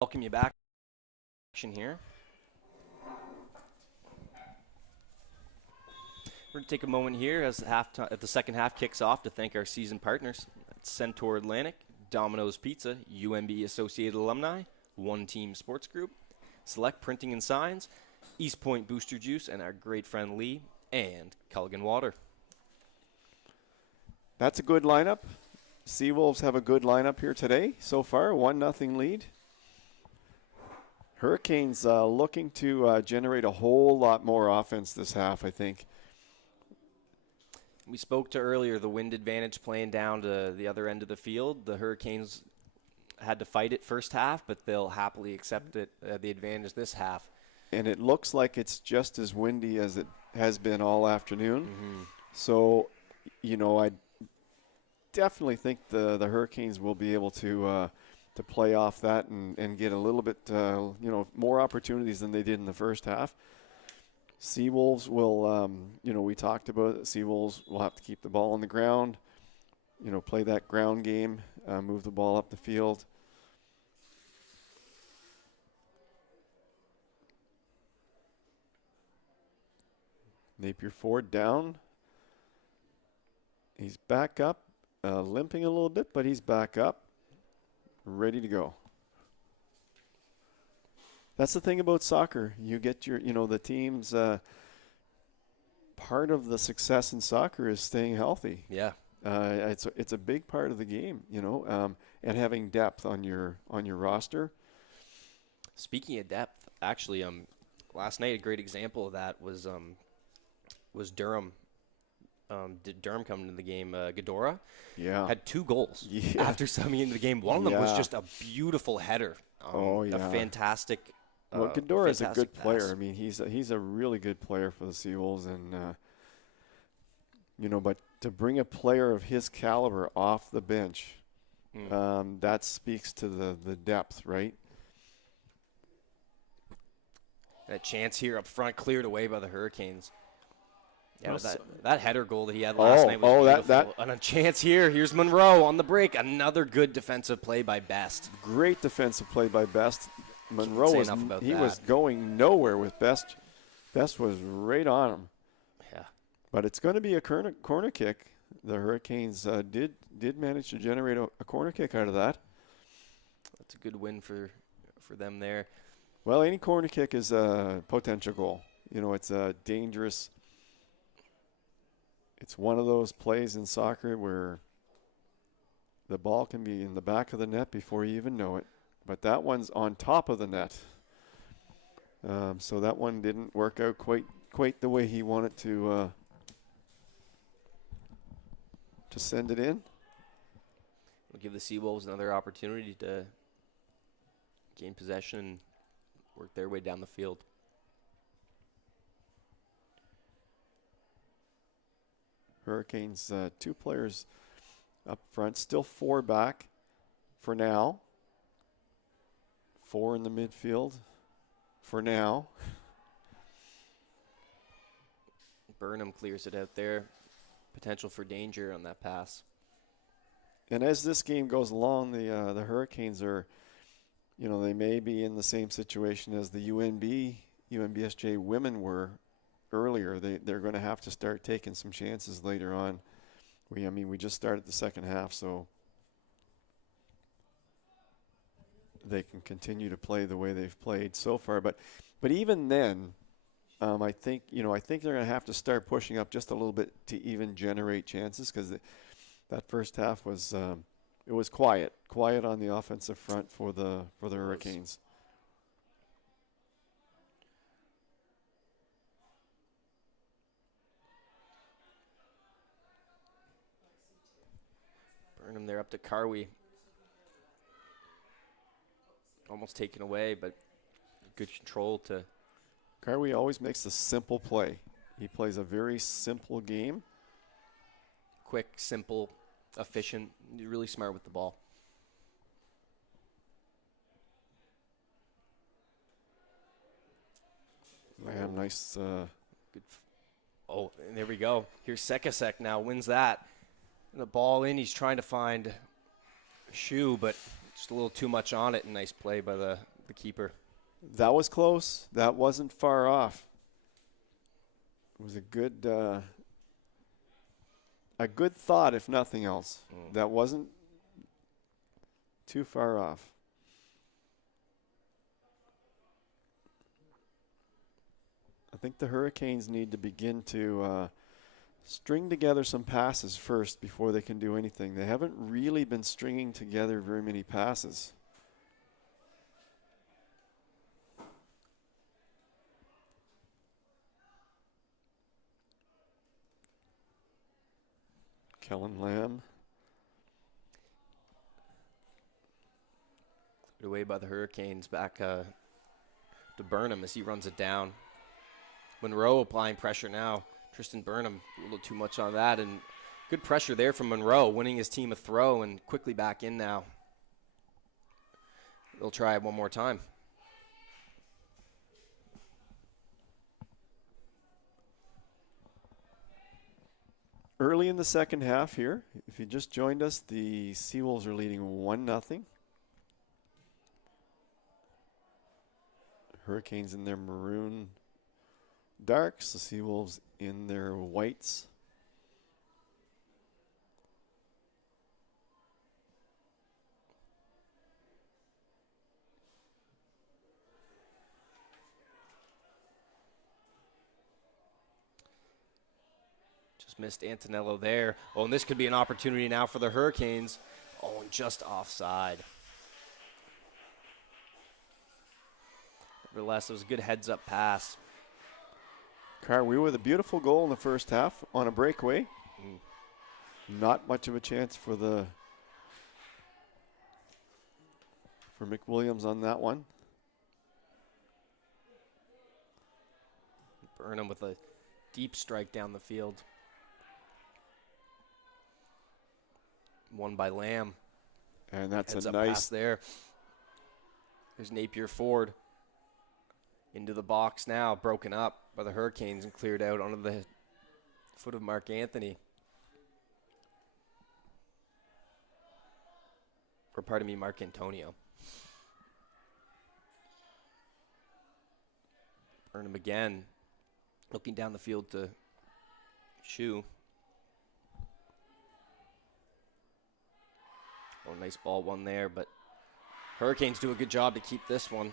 Welcome you back here. We're going to take a moment here as the second half kicks off to thank our season partners. That's Centaur Atlantic, Domino's Pizza, UNB Associated Alumni, One Team Sports Group, Select Printing and Signs, East Point Booster Juice, and our great friend Lee, and Culligan Water. That's a good lineup. Seawolves have a good lineup here today so far, 1-0 lead. Hurricanes looking to generate a whole lot more offense this half, I think. We spoke to earlier the wind advantage playing down to the other end of the field. The Hurricanes had to fight it first half, but they'll happily accept it, the advantage this half. And it looks like it's just as windy as it has been all afternoon. Mm-hmm. So, I definitely think the Hurricanes will be able to play off that and get a little bit, more opportunities than they did in the first half. Seawolves will, we talked about it. Seawolves will have to keep the ball on the ground, play that ground game, move the ball up the field. Napier Ford down. He's back up, limping a little bit, but he's back up, ready to go. That's the thing about soccer. You get the team's part of the success in soccer is staying healthy. Yeah. It's a big part of the game, and having depth on your roster. Speaking of depth, actually, last night a great example of that was Durham. Did Durham come into the game? Ghidorah had 2 goals after subbing into the game. One of them was just a beautiful header. A fantastic. Well, Ghidorah is a good player. I mean, he's a really good player for the Seawolves, and but to bring a player of his caliber off the bench, that speaks to the depth, right? A chance here up front, cleared away by the Hurricanes. Yeah, that header goal that he had last night was beautiful. And a chance here. Here's Monroe on the break. Another good defensive play by Best. Great defensive play by Best. Monroe was going nowhere with Best. Best was right on him. Yeah. But it's going to be a corner kick. The Hurricanes did manage to generate a corner kick out of that. That's a good win for them there. Well, any corner kick is a potential goal. It's a dangerous. It's one of those plays in soccer where the ball can be in the back of the net before you even know it. But that one's on top of the net. So that one didn't work out quite the way he wanted to send it in. We'll give the Seawolves another opportunity to gain possession and work their way down the field. Hurricanes, 2 players up front, still 4 back for now. 4 in the midfield for now. Burnham clears it out there. Potential for danger on that pass. And as this game goes along, the Hurricanes are, they may be in the same situation as the UNBSJ women were earlier. They're going to have to start taking some chances later on. We just started the second half, so they can continue to play the way they've played so far. But even then, I think they're going to have to start pushing up just a little bit to even generate chances, because that first half was it was quiet on the offensive front for the Hurricanes. Burnham there up to Carwy. Almost taken away, but good control to. Carwy always makes a simple play. He plays a very simple game. Quick, simple, efficient. You're really smart with the ball. Man, nice. Good. And there we go. Here's Sekasek now, wins that. And the ball in, he's trying to find Shoe, but Just a little too much on it. Nice play by the keeper. That was close. That wasn't far off. It was a good thought, if nothing else. That wasn't too far off. I think the Hurricanes need to begin to string together some passes first before they can do anything. They haven't really been stringing together very many passes. Kellen Lamb. Cleared away by the Hurricanes. Back to Burnham as he runs it down. Monroe applying pressure now. Tristan Burnham, a little too much on that. And good pressure there from Monroe, winning his team a throw and quickly back in now. They'll try it one more time. Early in the second half here, if you just joined us, the Seawolves are leading 1-0. Hurricanes in their maroon darks, the Seawolves in their whites. Just missed Antonello there. Oh, and this could be an opportunity now for the Hurricanes. Oh, and just offside. Nevertheless, it was a good heads-up pass. Carr-Wee with a beautiful goal in the first half on a breakaway. Not much of a chance for McWilliams on that one. Burnham with a deep strike down the field. Won by Lamb. And that's Heads a up nice pass there. There's Napier Ford. Into the box now, broken up by the Hurricanes and cleared out onto the foot of Mark Anthony. Or pardon me, Mark Antonio. Burnham again, looking down the field to Shoe. Oh, nice ball one there, but Hurricanes do a good job to keep this one.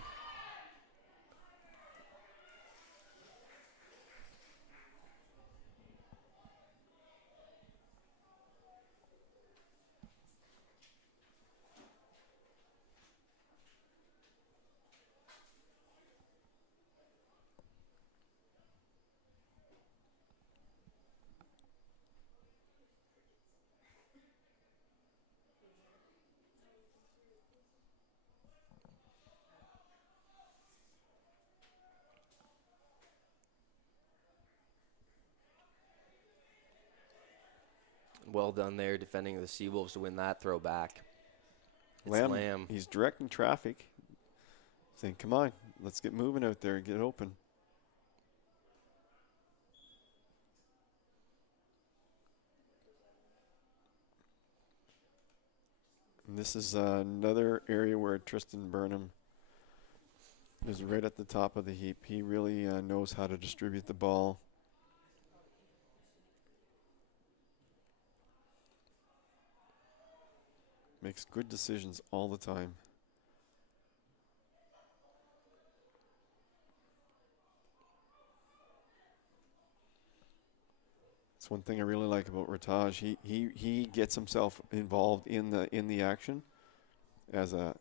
Well done there, defending the Seawolves to win that throw back. It's Lamb. He's directing traffic, saying, come on, let's get moving out there and get open. And this is another area where Tristan Burnham is right at the top of the heap. He really knows how to distribute the ball. Makes good decisions all the time. That's one thing I really like about Rataj. He gets himself involved in the action as a.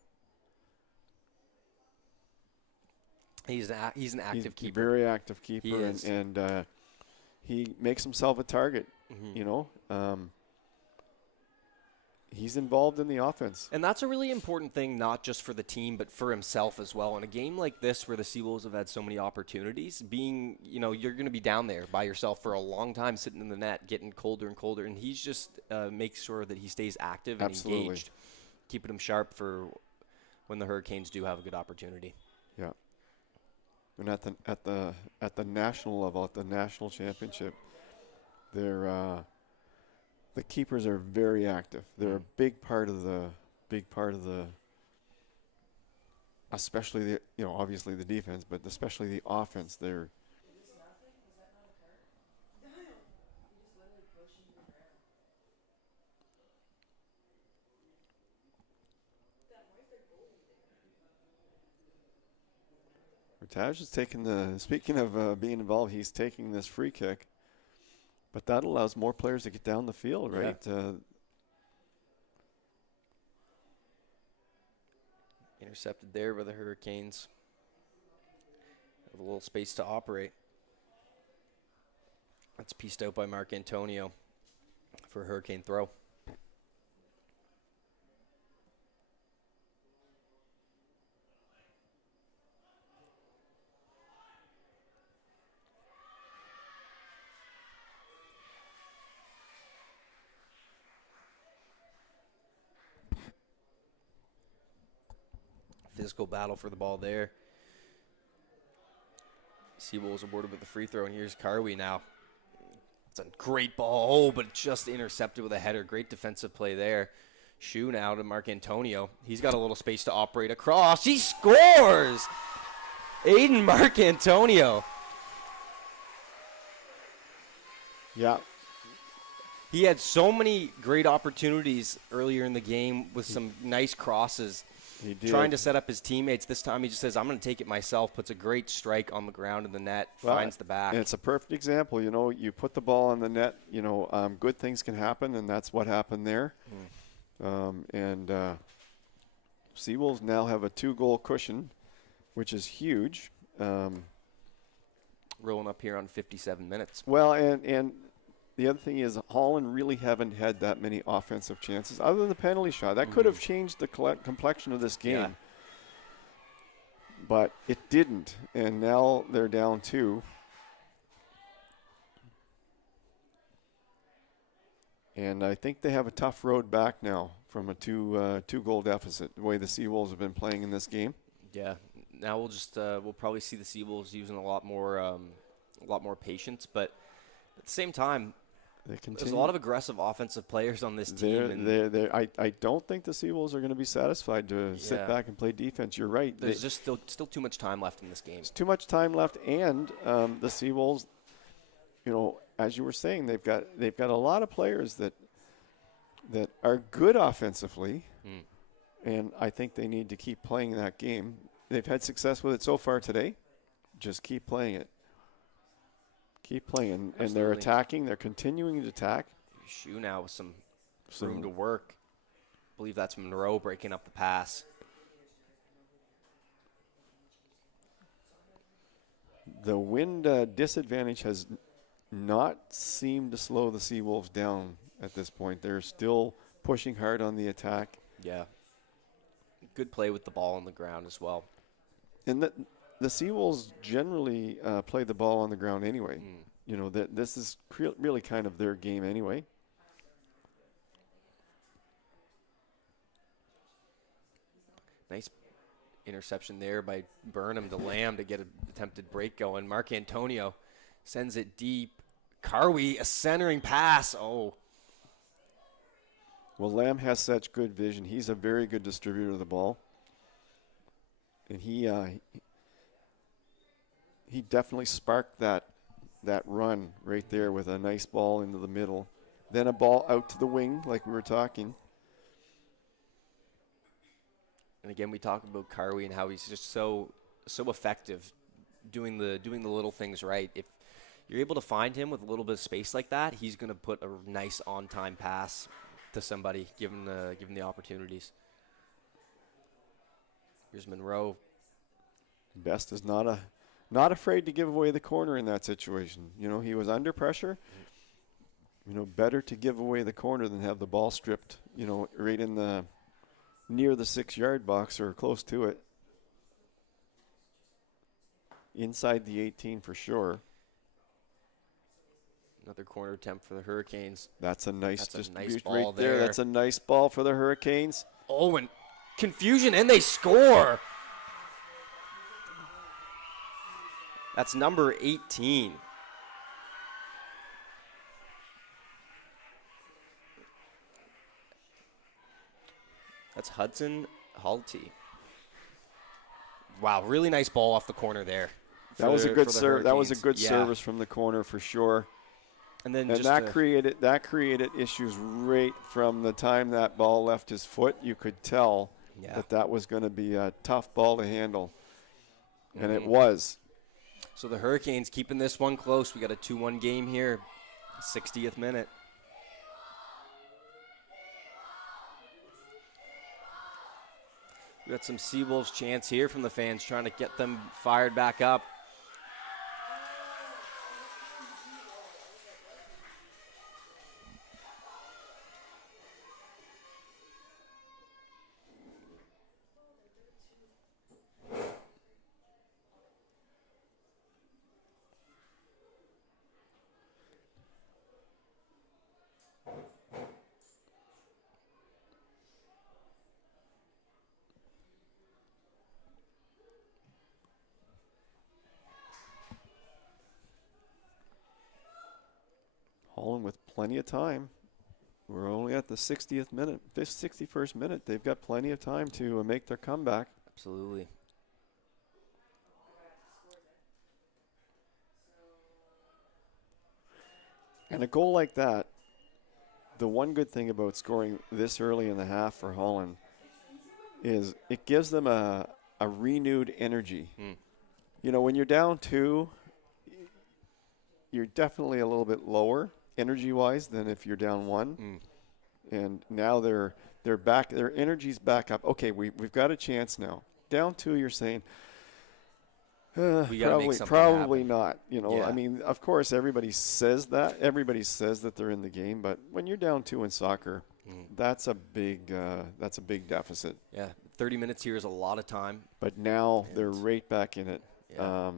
He's an active keeper. Very active keeper, He is. and he makes himself a target. Mm-hmm. You know, he's involved in the offense. And that's a really important thing, not just for the team, but for himself as well. In a game like this where the Seawolves have had so many opportunities, you're going to be down there by yourself for a long time sitting in the net, getting colder and colder. And he's just makes sure that he stays active and engaged, keeping him sharp for when the Hurricanes do have a good opportunity. Yeah. And at the national level, at the national championship, the keepers are very active. They're a big part of the especially the obviously the defense, but especially the offense. They're Taj is taking the. Speaking of being involved, he's taking this free kick, but that allows more players to get down the field, right? Yeah. Intercepted there by the Hurricanes. Have a little space to operate. That's pieced out by Mark Antonio for a Hurricane throw. Physical battle for the ball there. Seawolves awarded with the free throw, and here's Carwy now. It's a great ball, but just intercepted with a header. Great defensive play there. Shoe now to Mark Antonio. He's got a little space to operate across. He scores! Aiden Mark Antonio. Yeah. He had so many great opportunities earlier in the game with some nice crosses. He did. Trying to set up his teammates. This time he just says, I'm going to take it myself, puts a great strike on the ground in the net, finds the back. And it's a perfect example. You put the ball on the net, good things can happen, and that's what happened there. Seawolves now have a 2-goal cushion, which is huge. Rolling up here on 57 minutes. Well, and the other thing is Holland really haven't had that many offensive chances other than the penalty shot. That could have changed the complexion of this game. Yeah. But it didn't, and now they're down 2. And I think they have a tough road back now from a 2-goal deficit, the way the Seawolves have been playing in this game. Yeah. Now we'll probably see the Seawolves using a lot more patience, but at the same time, there's a lot of aggressive offensive players on this team. I don't think the Seawolves are going to be satisfied to sit back and play defense. You're right. There's just still too much time left in this game. There's too much time left, and the Seawolves, as you were saying, they've got a lot of players that are good offensively, and I think they need to keep playing that game. They've had success with it so far today. Just keep playing it. Keep playing, and they're attacking. They're continuing to attack. Shoe now with some room to work. I believe that's Monroe breaking up the pass. The wind disadvantage has not seemed to slow the Seawolves down at this point. They're still pushing hard on the attack. Yeah. Good play with the ball on the ground as well. And the Seawolves generally play the ball on the ground anyway. This is really kind of their game anyway. Nice interception there by Burnham to Lamb to get an attempted break going. Mark Antonio sends it deep. Carwy, a centering pass. Oh. Well, Lamb has such good vision. He's a very good distributor of the ball. And he definitely sparked that run right there with a nice ball into the middle. Then a ball out to the wing, like we were talking. And again, we talk about Carwy and how he's just so effective doing the little things right. If you're able to find him with a little bit of space like that, he's going to put a nice on-time pass to somebody, given the opportunities. Here's Monroe. Best is not afraid to give away the corner in that situation. He was under pressure. Better to give away the corner than have the ball stripped, right in near the 6-yard box or close to it. Inside the 18 for sure. Another corner attempt for the Hurricanes. That's a nice distribution ball right there. That's a nice ball for the Hurricanes. Oh, and confusion, and they score. That's number 18. That's Hudson Halty. Wow, really nice ball off the corner there. That was a good That was a Hurricanes. good Yeah. service from the corner for sure. And then And just that created issues right from the time that ball left his foot. You could tell that was going to be a tough ball to handle, and it was. So the Hurricanes keeping this one close. We got a 2-1 game here, 60th minute. We got some Seawolves chants here from the fans trying to get them fired back up. Holland with plenty of time. We're only at the 60th minute, 61st minute. They've got plenty of time to make their comeback. Absolutely. And a goal like that, the one good thing about scoring this early in the half for Holland is it gives them a renewed energy. You know, when you're down 2, you're definitely a little bit lower energy-wise than if you're down 1. And now they're back. Their energy's back up. Okay, we've got a chance now. Down 2, you're saying, probably not. You know, I mean, of course, everybody says that. Everybody says that they're in the game, but when you're down 2 in soccer, that's a big deficit. Yeah, 30 minutes here is a lot of time. But now they're right back in it. Yeah.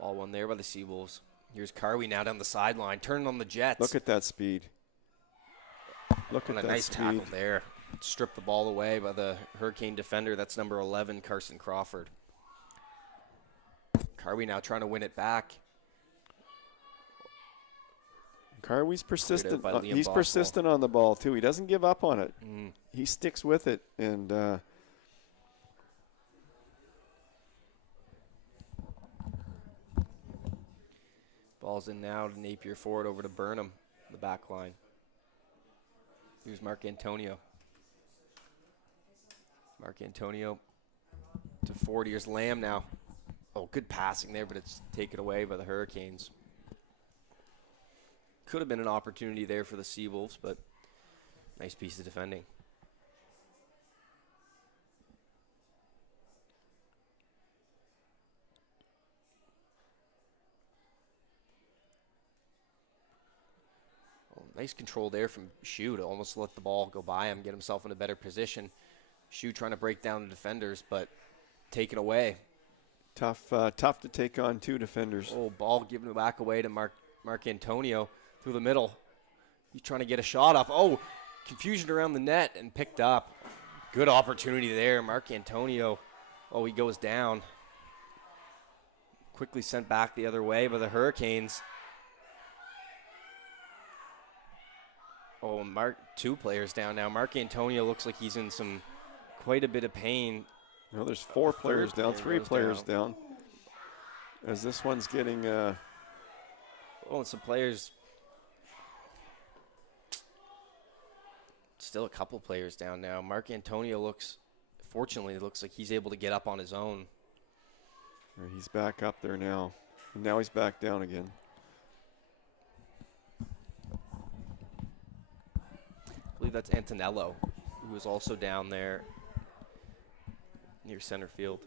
Ball one there by the Seawolves. Here's Carwy now down the sideline, turning on the Jets. Look at that speed. Look at that nice speed. tackle there. Stripped the ball away by the Hurricane defender. That's number 11, Carson Crawford. Carwy now trying to win it back. Carwy's persistent. He's persistent on the ball, too. He doesn't give up on it. He sticks with it. And ball's in now to Napier forward over to Burnham, the back line. Here's Mark Antonio. Mark Antonio to forward. Here's Lamb now. Oh, good passing there, but it's taken away by the Hurricanes. Could have been an opportunity there for the Seawolves, but nice piece of defending. Nice control there from Shu to almost let the ball go by him, get himself in a better position. Shu trying to break down the defenders, but taken away. Tough to take on 2 defenders. Oh, ball given back away to Mark Antonio through the middle. He's trying to get a shot off. Oh, confusion around the net and picked up. Good opportunity there. Mark Antonio. Oh, he goes down. Quickly sent back the other way by the Hurricanes. Oh, 2 players down now. Mark Antonio looks like he's in quite a bit of pain. No, there's 4 players down, 3 players down. As this one's getting. And some players. Still a couple players down now. Mark Antonio fortunately, looks like he's able to get up on his own. He's back up there now. And now he's back down again. I believe that's Antonello, who is also down there near center field.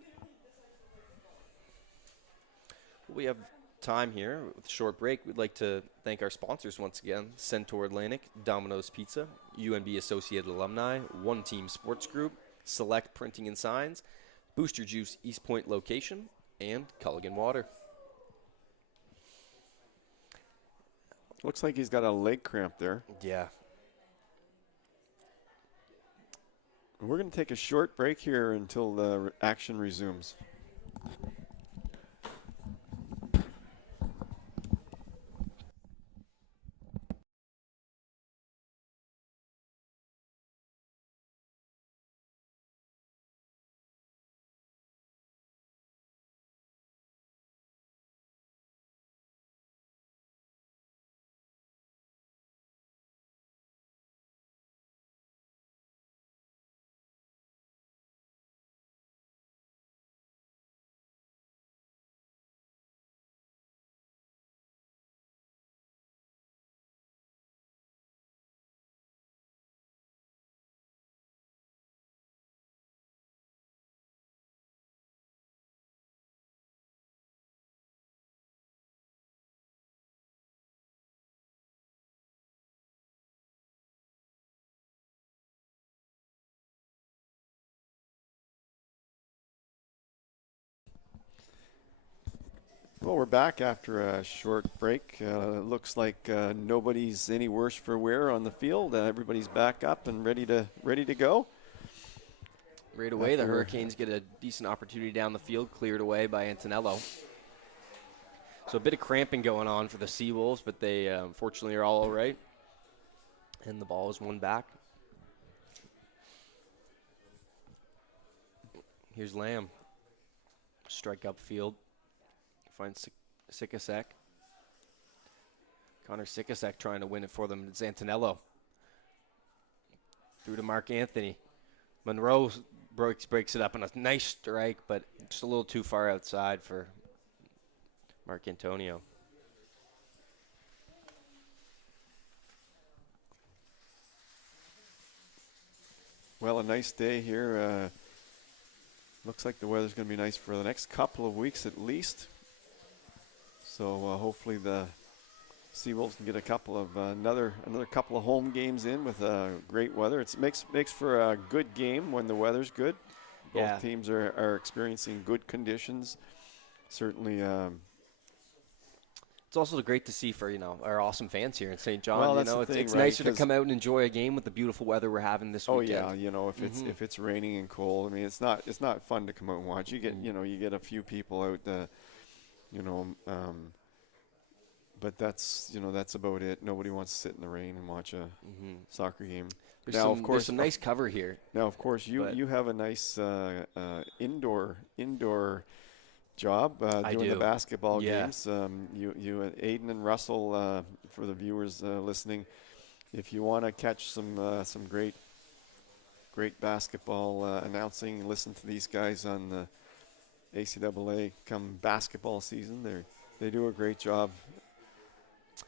We have time here with a short break. We'd like to thank our sponsors once again: Centaur Atlantic, Domino's Pizza, UNB Associated Alumni, One Team Sports Group, Select Printing and Signs, Booster Juice East Point Location, and Culligan Water. Looks like he's got a leg cramp there. Yeah. We're going to take a short break here until the action resumes. Well, we're back after a short break. It looks like nobody's any worse for wear on the field. Everybody's back up and ready to go. Right away, the Hurricanes get a decent opportunity down the field, cleared away by Antonello. So a bit of cramping going on for the Seawolves, but they unfortunately are all right. And the ball is won back. Here's Lamb. Strike upfield. Finds Sikasek. Connor Sikasek trying to win it for them. It's Antonello. Through to Mark Anthony. Monroe breaks it up on a nice strike, but just a little too far outside for Mark Antonio. Well, a nice day here. Looks like the weather's going to be nice for the next couple of weeks at least. So hopefully the Seawolves can get a couple of another couple of home games in with great weather. It makes for a good game when the weather's good. Both teams are experiencing good conditions. Certainly. It's also great to see for our awesome fans here in St. John. Well, that's the thing, it's right? nicer to come out and enjoy a game with the beautiful weather we're having this weekend. Oh yeah, if it's raining and cold, I mean it's not fun to come out and watch. You get you get a few people out, but that's about it. Nobody wants to sit in the rain and watch a soccer game. There's some nice cover here. Now, of course, you have a nice indoor job doing the basketball games. You and Aiden and Russell, for the viewers listening, if you want to catch some great basketball announcing, listen to these guys on the ACAA come basketball season. They do a great job.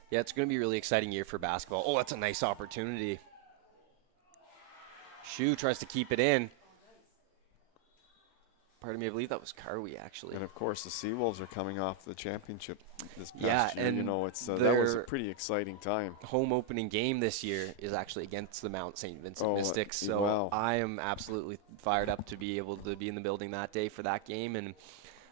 Yeah, it's going to be a really exciting year for basketball. Oh, that's a nice opportunity. Shu tries to keep it in. Pardon me, I believe that was Karwi, actually. And, of course, the Seawolves are coming off the championship this past year. And that was a pretty exciting time. Home opening game this year is actually against the Mount St. Vincent Mystics. So wow. I am absolutely fired up to be able to be in the building that day for that game. And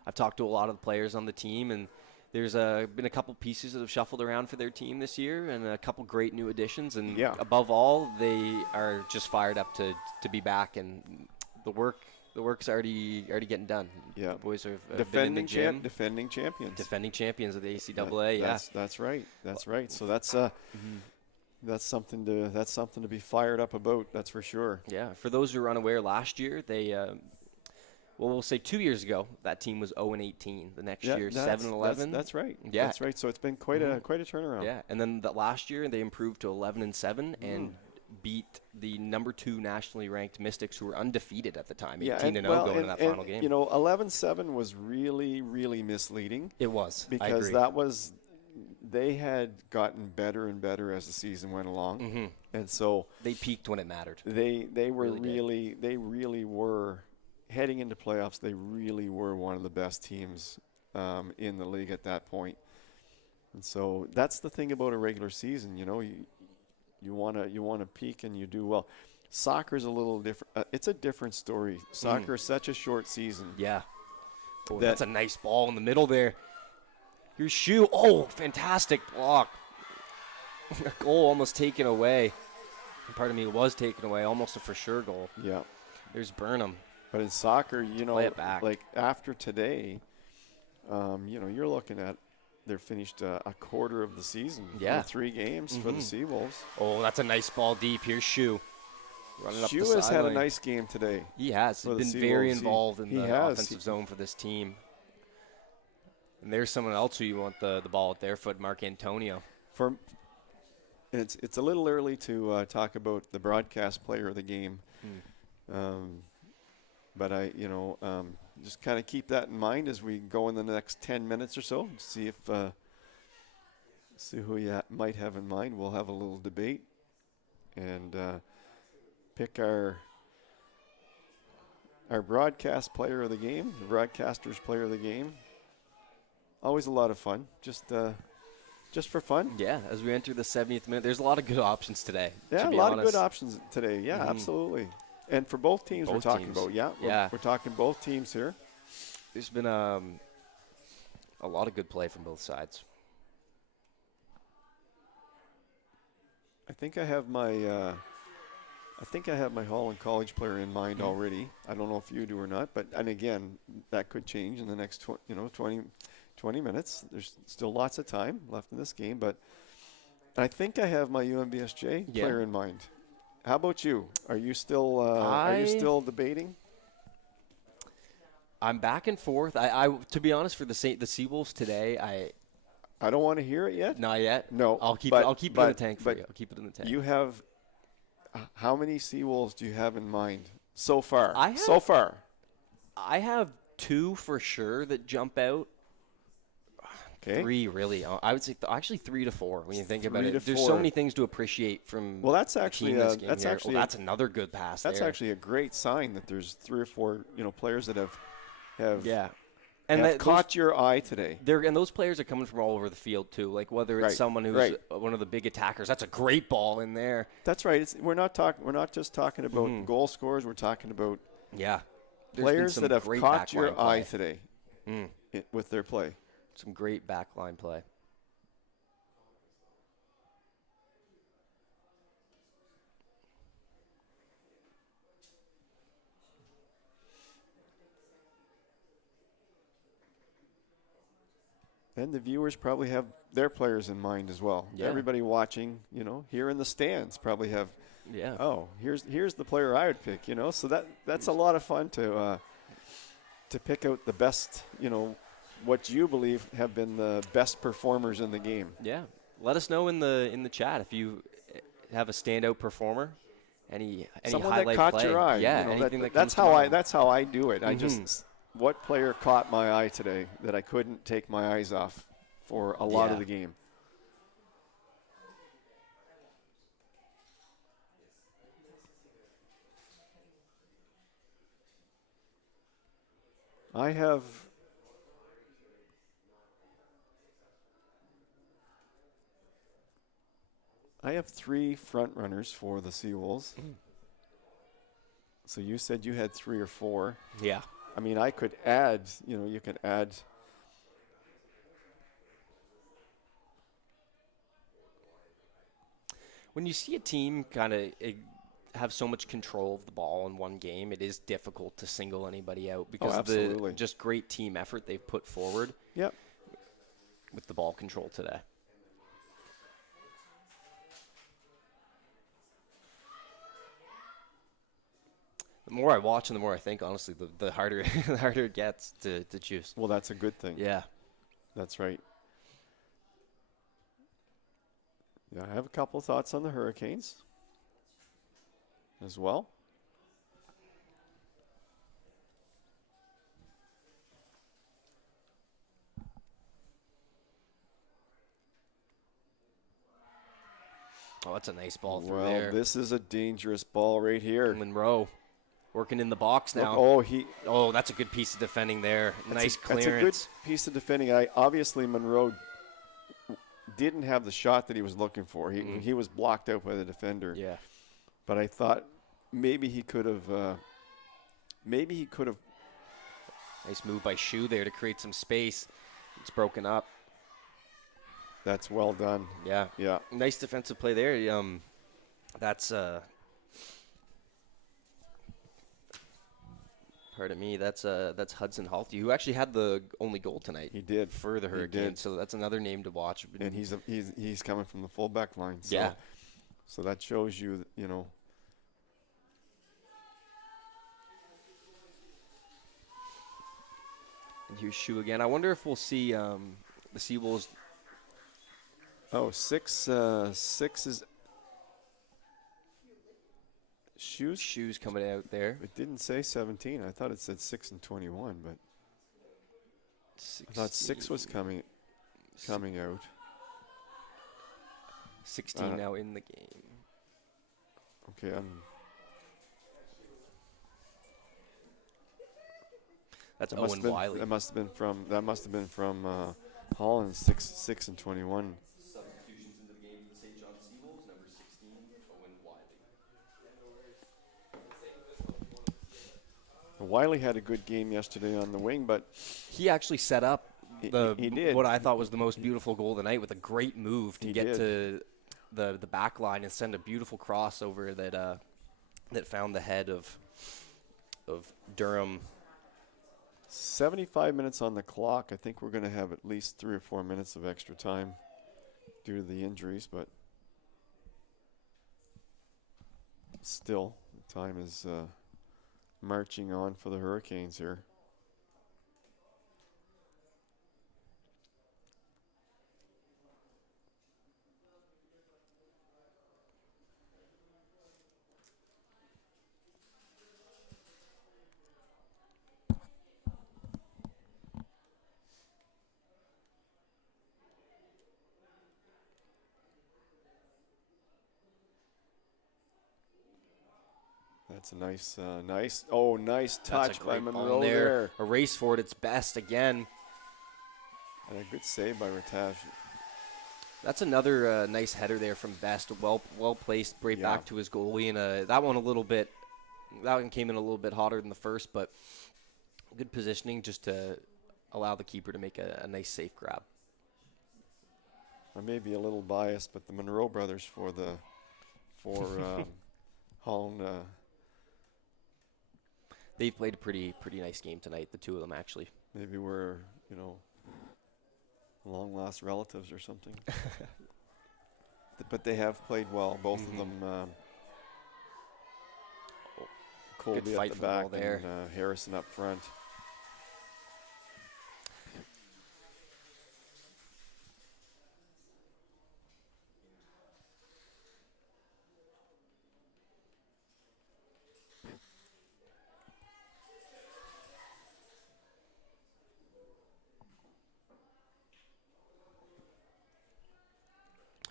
I've talked to a lot of the players on the team, and there's been a couple pieces that have shuffled around for their team this year and a couple great new additions. And above all, they are just fired up to be back, and the work's already getting done. Yeah, the boys are defending champions. Defending champions of the ACAA. That's right. So that's something to be fired up about. That's for sure. Yeah. For those who are unaware, last year they, we'll say 2 years ago, that team was 0-18. The next year, 7-11. That's right. Yeah, that's right. So it's been quite a turnaround. Yeah, and then last year they improved to 11-7 and beat the number 2 nationally ranked Mystics, who were undefeated at the time, 18-0 going to that final game. 11-7 was really, really misleading. It was. Because they had gotten better and better as the season went along. And so they peaked when it mattered. They really were heading into playoffs. They really were one of the best teams in the league at that point. And so that's the thing about a regular season, you want to peak and you do well. Soccer's a little different. It's a different story. Soccer is such a short season. Yeah. Oh, that's a nice ball in the middle there. Here's Shu. Oh, fantastic block. A goal almost taken away. Pardon me, it was taken away. Almost a for sure goal. Yeah. There's Burnham. But in soccer, play it back. Like after today, you're looking at they're finished a quarter of the season. Yeah. 3 games for the Seawolves. Oh, that's a nice ball deep. Here's Shu. Running up the Shu has had a sideline. nice game today. He has. He's been very involved in the offensive zone for this team. And there's someone else who you want the ball at their foot, Mark Antonio. It's a little early to talk about the broadcast player of the game. But I just kind of keep that in mind as we go in the next 10 minutes or so. See who you might have in mind. We'll have a little debate and pick our broadcast player of the game, the broadcaster's player of the game. Always a lot of fun, just for fun. Yeah, as we enter the 70th minute, there's a lot of good options today. Yeah, a lot of good options today. Yeah, absolutely. And for both teams we're talking about. Yeah, we're talking both teams here. There's been a A lot of good play from both sides. I think I have my Holland College player in mind already. I don't know if you do or not, but and again, that could change in the next 20 minutes. There's still lots of time left in this game, but I think I have my UNBSJ player in mind. How about you? Are you still debating? I'm back and forth. I to be honest, for the Seawolves today, I don't want to hear it yet. Not yet. No, I'll keep it in the tank for you. I'll keep it in the tank. You have how many Seawolves do you have in mind so far? I have 2 for sure that jump out. Okay. 3 really. I would say actually 3 to 4 when you think about it. There's 4. so many things to appreciate from. Well, that's actually that's another good pass. That's actually a great sign that there's 3 or 4 players that have caught your eye today. And those players are coming from all over the field too. Like whether it's someone who's one of the big attackers, that's a great ball in there. That's right. We're not just talking about goal scorers. We're talking about players that have caught your eye today with their play. Some great backline play. And the viewers probably have their players in mind as well. Yeah. Everybody watching, here in the stands probably have. Yeah. Oh, here's the player I would pick. So that's a lot of fun to pick out the best. What you believe have been the best performers in the game. Yeah. Let us know in the chat if you have a standout performer. Any Someone highlight that caught play. your eye. Yeah. Anything that's how I do it. What player caught my eye today that I couldn't take my eyes off for a lot of the game? I have 3 front runners for the Seawolves. So you said you had 3 or 4. Yeah. I mean, I could add, you could add. When you see a team kind of have so much control of the ball in one game, it is difficult to single anybody out because of the just great team effort they've put forward. Yep. With the ball control today. The more I watch and the more I think, honestly, the harder the harder it gets to choose. Well, that's a good thing. Yeah. That's right. Yeah, I have a couple of thoughts on the Hurricanes as well. Oh, that's a nice ball through there. Well, this is a dangerous ball right here. Monroe working in the box now. Look, that's a good piece of defending there. Nice clearance. That's a good piece of defending. Obviously, Monroe didn't have the shot that he was looking for. He was blocked out by the defender. Yeah. But I thought maybe he could have. Nice move by Shu there to create some space. It's broken up. That's well done. Yeah. Yeah. Nice defensive play there. That's pardon me. That's Hudson Halty, who actually had the only goal tonight. He did for the Hurricanes. So that's another name to watch. And he's coming from the fullback line. So, yeah. So that shows you, And here's Shu again. I wonder if we'll see the Seawolves. Oh, 6 is Shoes coming out there. It didn't say 17. I thought it said 6 and 21, but 16. I thought 6 was coming out. 16 now in the game. Okay, that's Owen Wiley. That must have been from Holland. 6 and 21. Substitutions into the game for the St. John Seawolves. Number 16, Owen Wiley. Wiley had a good game yesterday on the wing, but he actually set up He did. what I thought was the most beautiful goal of the night with a great move to He get did. to the back line and send a beautiful crossover that found the head of Durham. 75 minutes on the clock. I think we're going to have at least 3 or 4 minutes of extra time due to the injuries, but still, the time is marching on for the Hurricanes here. That's a nice touch That's a by great ball Monroe there. there. A race for it, its best again. And a good save by Rataj. That's another nice header there from Best. Well placed, right back to his goalie. And that one came in a little bit hotter than the first, but good positioning just to allow the keeper to make a nice safe grab. I may be a little biased, but the Monroe brothers for Holland. They've played a pretty nice game tonight, the two of them actually. Maybe we're, long lost relatives or something. But they have played well, both of them. Colby fight at the for the ball back there. and Harrison up front.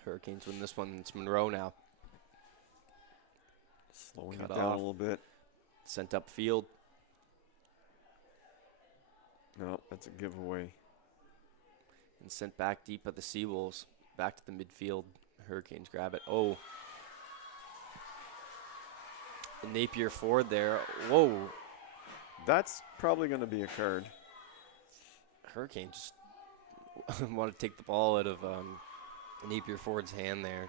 Hurricanes win this one. It's Monroe now. Slowing Cut it down off. a little bit. Sent up field. No, that's a giveaway. And sent back deep at the Seawolves. Back to the midfield. Hurricanes grab it. Oh. Napier forward there. Whoa. That's probably going to be a card. Hurricanes just want to take the ball out of Napier Ford's hand there.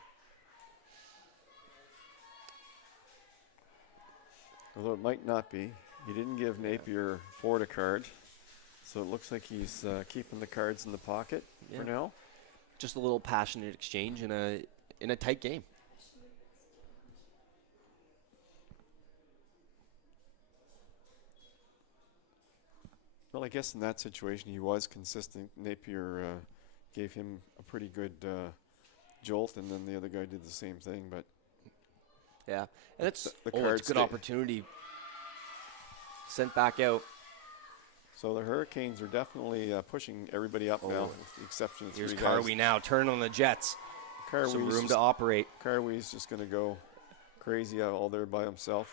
Although it might not be. He didn't give Napier Ford a card. So it looks like he's keeping the cards in the pocket for now. Just a little passionate exchange in a tight game. Well, I guess in that situation he was consistent. Napier gave him a pretty good jolt, and then the other guy did the same thing. But yeah, and it's the it's cards a good opportunity. Sent back out. So the Hurricanes are definitely pushing everybody up now, with the exception of Here's three guys. Carwee now, turn on the Jets. Some room to operate. Carwee's just going to go crazy out all there by himself.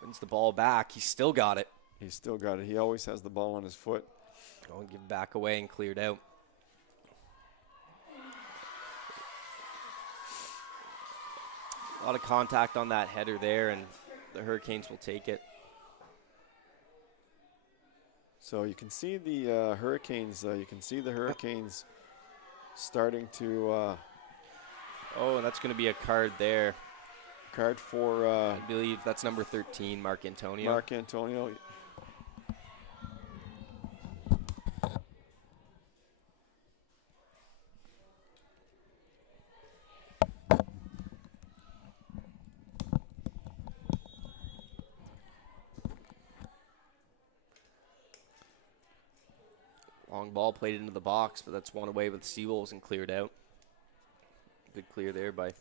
Wins the ball back. He's still got it. He's still got it. He always has the ball on his foot. I'll give back away and cleared out. A lot of contact on that header there, and the Hurricanes will take it. So you can see the Hurricanes. Starting to. Oh, and that's going to be a card there. Card for. I believe that's number 13, Mark Antonio. Mark Antonio. Long ball played into the box, but that's one away with the Seawolves and cleared out. Good clear there by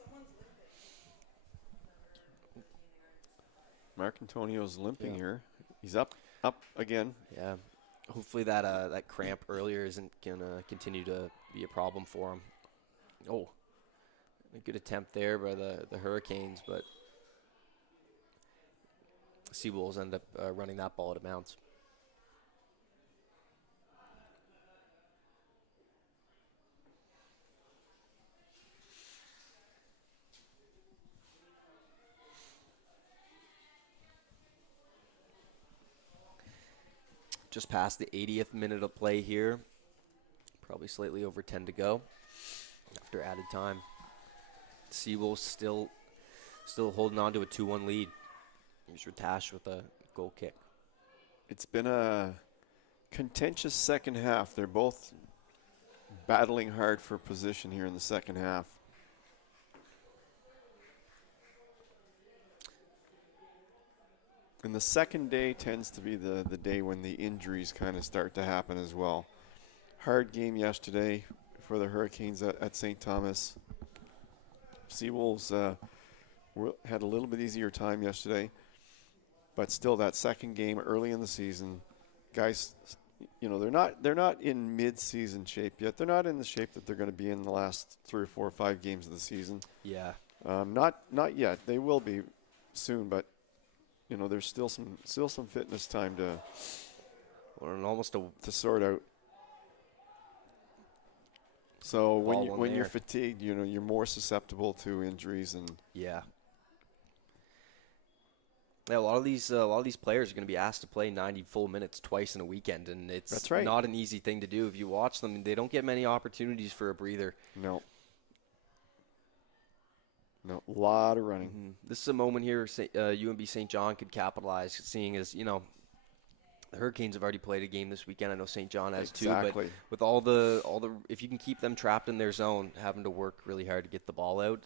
Mark Antonio's limping here. He's up again. Yeah. Hopefully that cramp earlier isn't gonna continue to be a problem for him. Oh, a good attempt there by the Hurricanes, but Seawolves end up running that ball out of bounds. just past the 80th minute of play here. Probably slightly over 10 to go after added time. Seawolves still holding on to a 2-1 lead. Here's Ratash with a goal kick. It's been a contentious second half. They're both battling hard for position here in the second half. And the second day tends to be the day when the injuries kind of start to happen as well. Hard game yesterday for the Hurricanes at St. Thomas. Seawolves had a little bit easier time yesterday, but still that second game early in the season, guys, you know, they're not in mid-season shape yet. They're not in the shape that they're going to be in the last 3 or 4 or 5 games of the season. Yeah. Not yet. They will be soon, but you know, there's still some fitness time to sort out. So when you're fatigued, you know, you're more susceptible to injuries and yeah. Yeah, a lot of these players are going to be asked to play 90 full minutes twice in a weekend, and it's not an easy thing to do. If you watch them, they don't get many opportunities for a breather. No, a lot of running. Mm-hmm. This is a moment here UNB St. John could capitalize, seeing as, you know, the Hurricanes have already played a game this weekend. I know St. John has too, but with all the if you can keep them trapped in their zone, having to work really hard to get the ball out,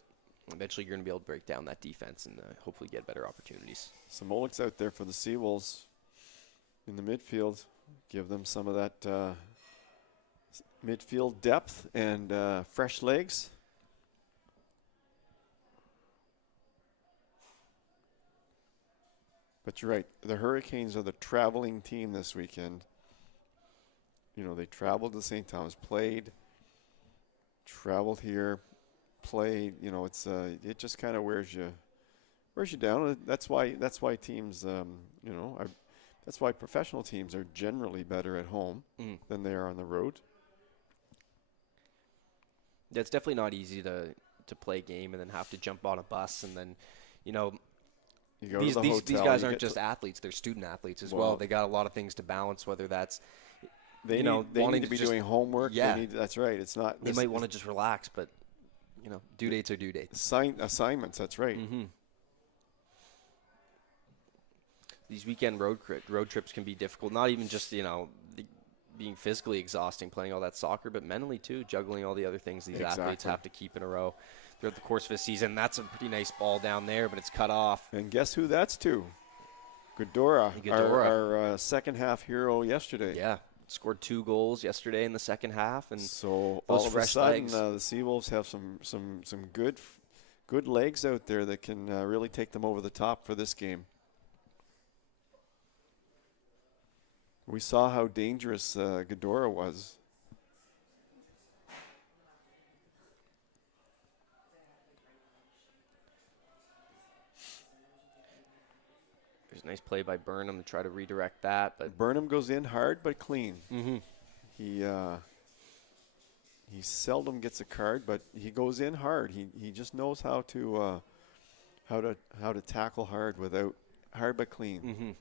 eventually you're going to be able to break down that defense and hopefully get better opportunities. Samolik's out there for the Seawolves in the midfield. Give them some of that midfield depth and fresh legs. But you're right. The Hurricanes are the traveling team this weekend. You know, they traveled to St. Thomas, traveled here, played. You know, it just kind of wears you down. That's why teams, you know, that's why professional teams are generally better at home than they are on the road. Yeah, it's definitely not easy to play a game and then have to jump on a bus and then, you know. These guys aren't just athletes; they're student athletes as well. They got a lot of things to balance. Whether that's they need to be doing homework. Yeah, that's right. It's not. They might want to just relax, but you know, due dates are due dates. Assignments. That's right. Mm-hmm. These weekend road trips can be difficult. Not even just, you know, being physically exhausting playing all that soccer, but mentally too, juggling all the other things these athletes have to keep in a row throughout the course of a season. That's a pretty nice ball down there, but it's cut off. And guess who that's to? Godora. Our second half hero yesterday. Yeah, scored 2 goals yesterday in the second half, and so all of a sudden the Seawolves have some good legs out there that can really take them over the top for this game. We saw how dangerous Godora was. There's a nice play by Burnham to try to redirect that. But Burnham goes in hard but clean. Mm-hmm. He seldom gets a card, but he goes in hard. He just knows how to tackle hard but clean. Mm-hmm.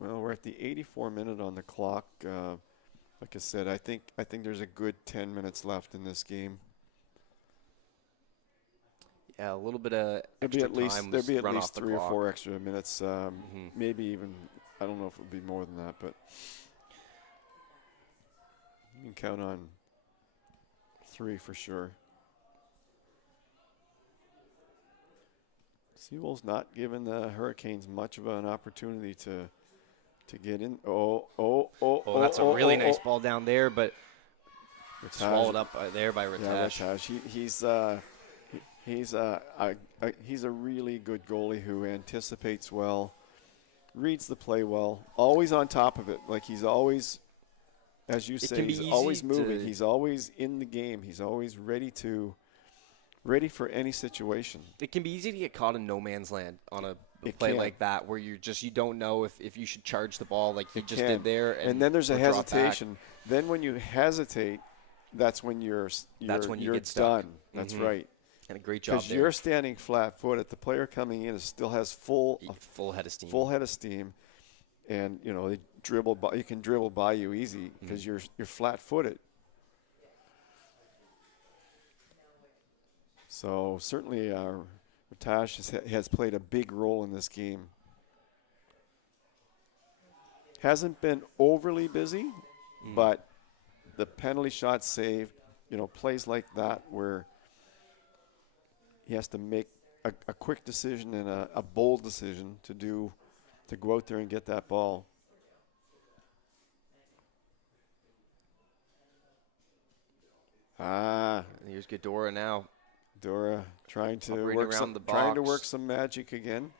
Well, we're at the 84 minute on the clock. Like I said, I think there's a good 10 minutes left in this game. Yeah, a little bit of extra time. There'll be at least 3 or 4 extra minutes. Maybe even, I don't know if it'll be more than that, but you can count on 3 for sure. Seawolves not giving the Hurricanes much of an opportunity to get in. That's a really nice ball down there, but swallowed up there by Ratash. Yeah, Ratash. He's a really good goalie who anticipates well, reads the play well, always on top of it. Like he's always, as you say, he's always moving. He's always in the game. He's always ready for any situation. It can be easy to get caught in no man's land on a a It play can. like that where you don't know if you should charge the ball like he It just can. did there, And then there's a or drop back. hesitation. Then when you hesitate, that's when That's when you you're get stuck. done. That's Mhm. right. And a great job Because there. you're standing flat-footed. The player coming in still has Full head of steam. full head of steam, and they dribble by. You can dribble by you easy because you're flat-footed. So certainly, Ratash has played a big role in this game. Hasn't been overly busy, but the penalty shot save, plays like that where he has to make a quick decision and a bold decision to go out there and get that ball. Here's Ghidorah now. Dora trying to Hovering work around the trying to box. work some magic again.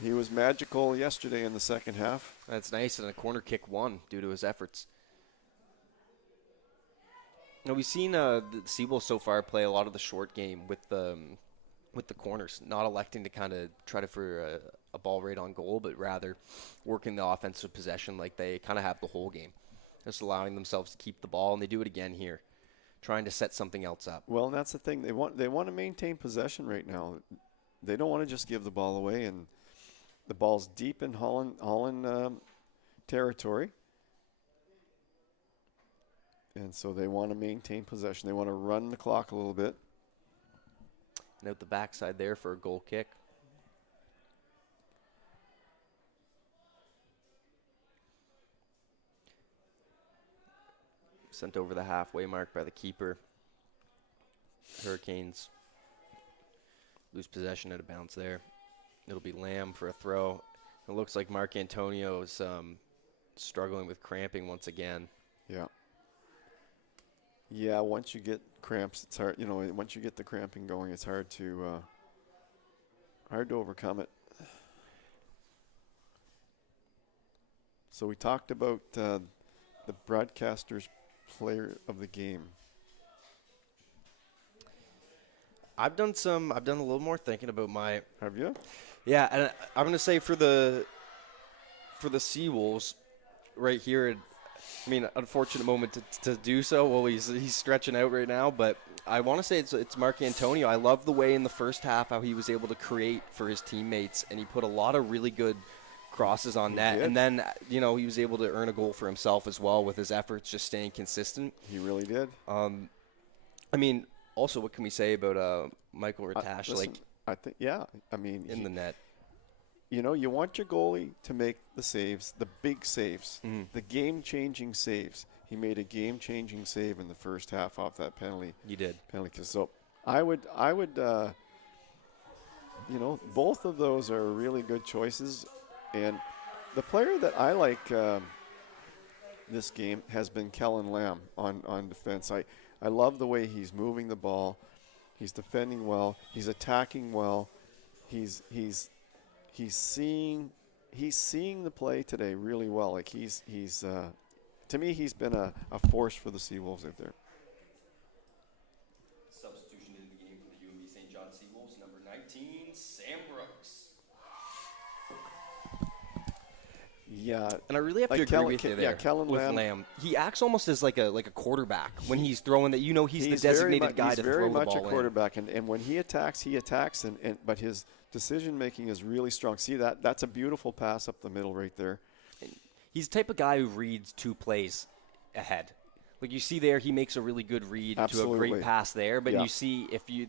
He was magical yesterday in the second half. That's nice, and a corner kick won due to his efforts. Now, we've seen the Seawolves so far play a lot of the short game with the corners, not electing to kind of try to for a ball right on goal, but rather working the offensive possession like they kind of have the whole game, just allowing themselves to keep the ball, and they do it again here, trying to set something else up. Well, and that's the thing. They want to maintain possession right now. They don't want to just give the ball away, and the ball's deep in Holland territory. And so they want to maintain possession. They want to run the clock a little bit. And out the backside there for a goal kick. Sent over the halfway mark by the keeper. Hurricanes lose possession out of bounds there. It'll be Lamb for a throw. It looks like Mark Antonio is struggling with cramping once again. Yeah. Yeah, once you get cramps, it's hard. Once you get the cramping going, it's hard to overcome it. So we talked about the broadcaster's player of the game. I've done a little more thinking about my. Have you? Yeah, and I'm going to say for the Seawolves right here, I mean, unfortunate moment to do so. Well, he's stretching out right now, but I want to say it's Mark Antonio. I love the way in the first half how he was able to create for his teammates, and he put a lot of really good crosses on net. And then, he was able to earn a goal for himself as well with his efforts just staying consistent. He really did. I mean, also, what can we say about Michael Ratash? Listen, I think, I mean, in the net. You want your goalie to make the saves, the big saves, the game-changing saves. He made a game-changing save in the first half off that penalty. You did. So I would, both of those are really good choices. And the player that I like this game has been Kellen Lamb on defense. I love the way he's moving the ball. He's defending well. He's attacking well. He's seeing the play today really well. Like he's to me, he's been a force for the Seawolves out there. Substitution in the game for the UNB St. John Seawolves, number 19, Sam Brooks. Yeah, and I really have to agree with you there. Yeah, Kellen Lamb. He acts almost as like a quarterback when he's throwing that. He's the designated guy to throw the ball in. He's very much a quarterback, and when he attacks, but his decision making is really strong. See that's a beautiful pass up the middle right there. He's the type of guy who reads two plays ahead. Like you see there, he makes a really good read to a great pass there. But you see if you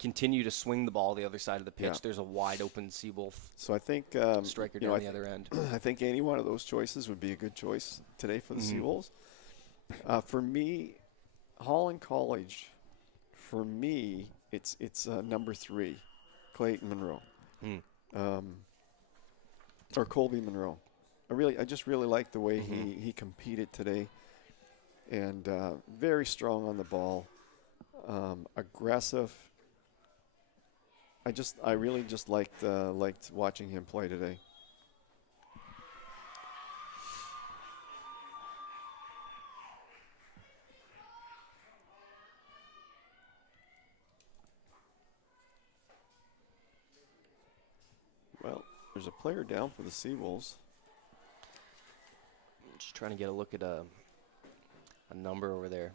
continue to swing the ball the other side of the pitch, there's a wide open Seawolf. So I think striker down the other end. I think any one of those choices would be a good choice today for the Seawolves. For me, Holland College. For me, it's number 3, Clayton Monroe, or Colby Monroe. I just really like the way he competed today, and very strong on the ball, aggressive. I really just liked watching him play today. There's a player down for the Seawolves. Just trying to get a look at a number over there.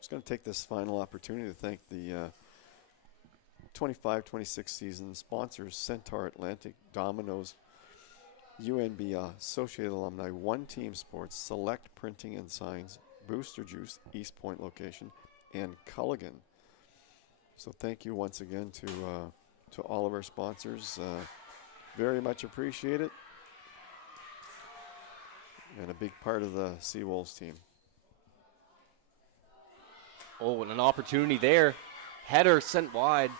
Just going to take this final opportunity to thank the 25-26 season sponsors: Centaur Atlantic, Domino's, UNB Associated Alumni, One Team Sports, Select Printing and Signs, Booster Juice, East Point location, and Culligan. So thank you once again to all of our sponsors. Very much appreciate it. And a big part of the Seawolves team. Oh, and an opportunity there. Header sent wide.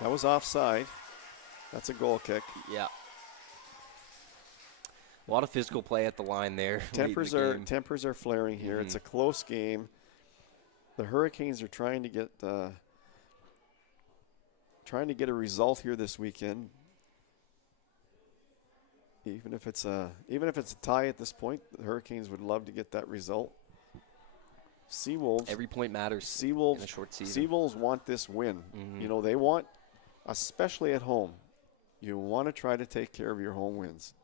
That was offside. That's a goal kick. Yeah. A lot of physical play at the line there. Tempers are flaring here. It's a close game. The Hurricanes are trying to get a result here this weekend. Even if it's a tie at this point, the Hurricanes would love to get that result. Seawolves. Every point matters. Seawolves in a short season. Seawolves want this win. You know, they want, especially at home, you want to try to take care of your home wins.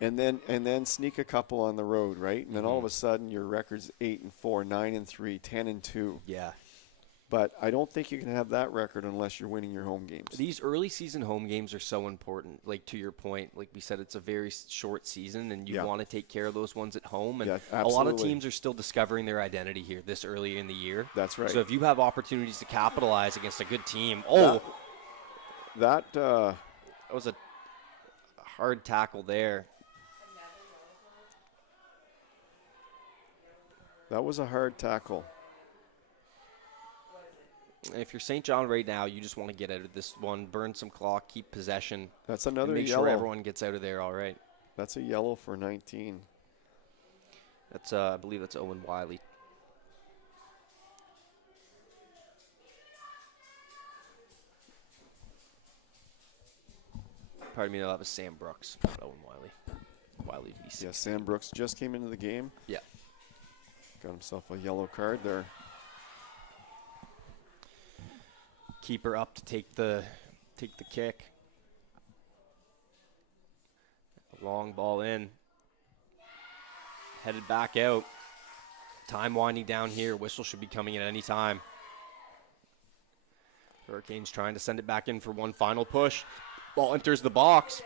And then sneak a couple on the road, right? And then all of a sudden your record's 8-4, 9-3, 10-2. Yeah. But I don't think you can have that record unless you're winning your home games. These early season home games are so important. Like, to your point, like we said, it's a very short season, and you want to take care of those ones at home. And a lot of teams are still discovering their identity here this early in the year. That's right. So if you have opportunities to capitalize against a good team, that was a hard tackle there. That was a hard tackle. If you're St. John right now, you just want to get out of this one, burn some clock, keep possession. That's another make yellow. Sure everyone gets out of there all right. That's a yellow for 19. That's I believe that's Owen Wiley. Pardon me, no, that was Sam Brooks, not Owen Wiley. Wiley VC. Yeah, Sam Brooks just came into the game. Yeah. Got himself a yellow card there. Keeper up to take the kick. Long ball in. Headed back out. Time winding down here. Whistle should be coming in any time. Hurricanes trying to send it back in for one final push. Ball enters the box.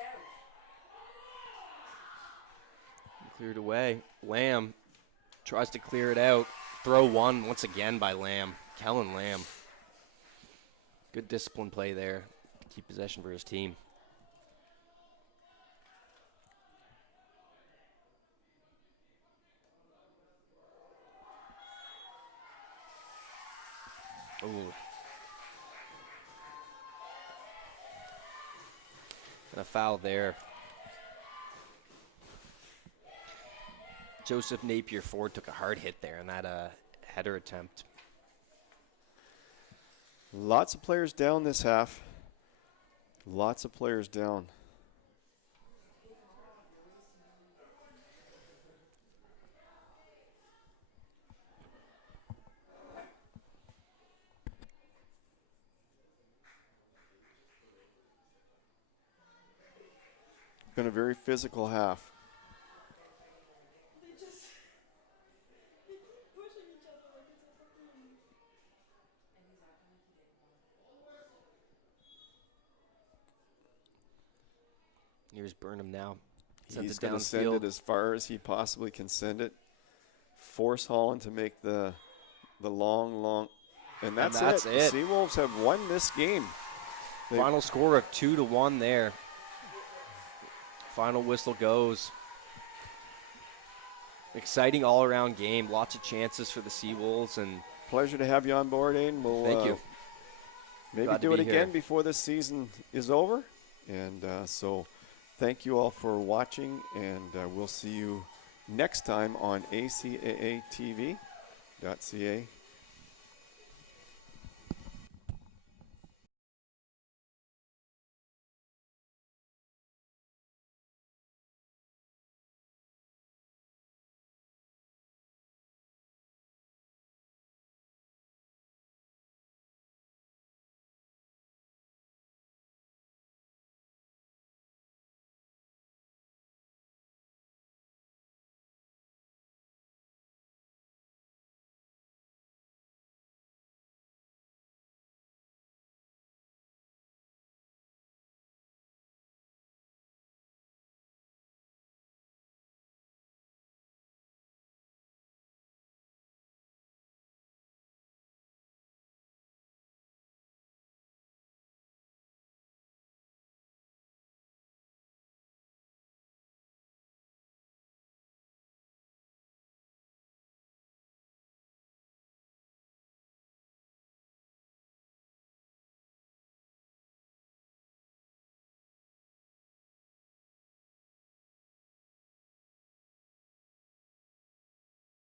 Cleared away. Lamb tries to clear it out. Throw one once again by Lamb. Kellen Lamb. Good discipline play there to keep possession for his team. Ooh. And a foul there. Joseph Napier Ford took a hard hit there in that header attempt. Lots of players down this half. Lots of players down. Been a very physical half. Here's Burnham now. He's going to send it as far as he possibly can send it. Force Holland to make the long, and that's it. The Seawolves have won this game. Final score of 2-1 there. Final whistle goes. Exciting all-around game. Lots of chances for the Seawolves. And pleasure to have you on board, Aiden. We'll, thank you. Maybe do it again before this season is over. And so thank you all for watching, and we'll see you next time on ACAA TV.ca.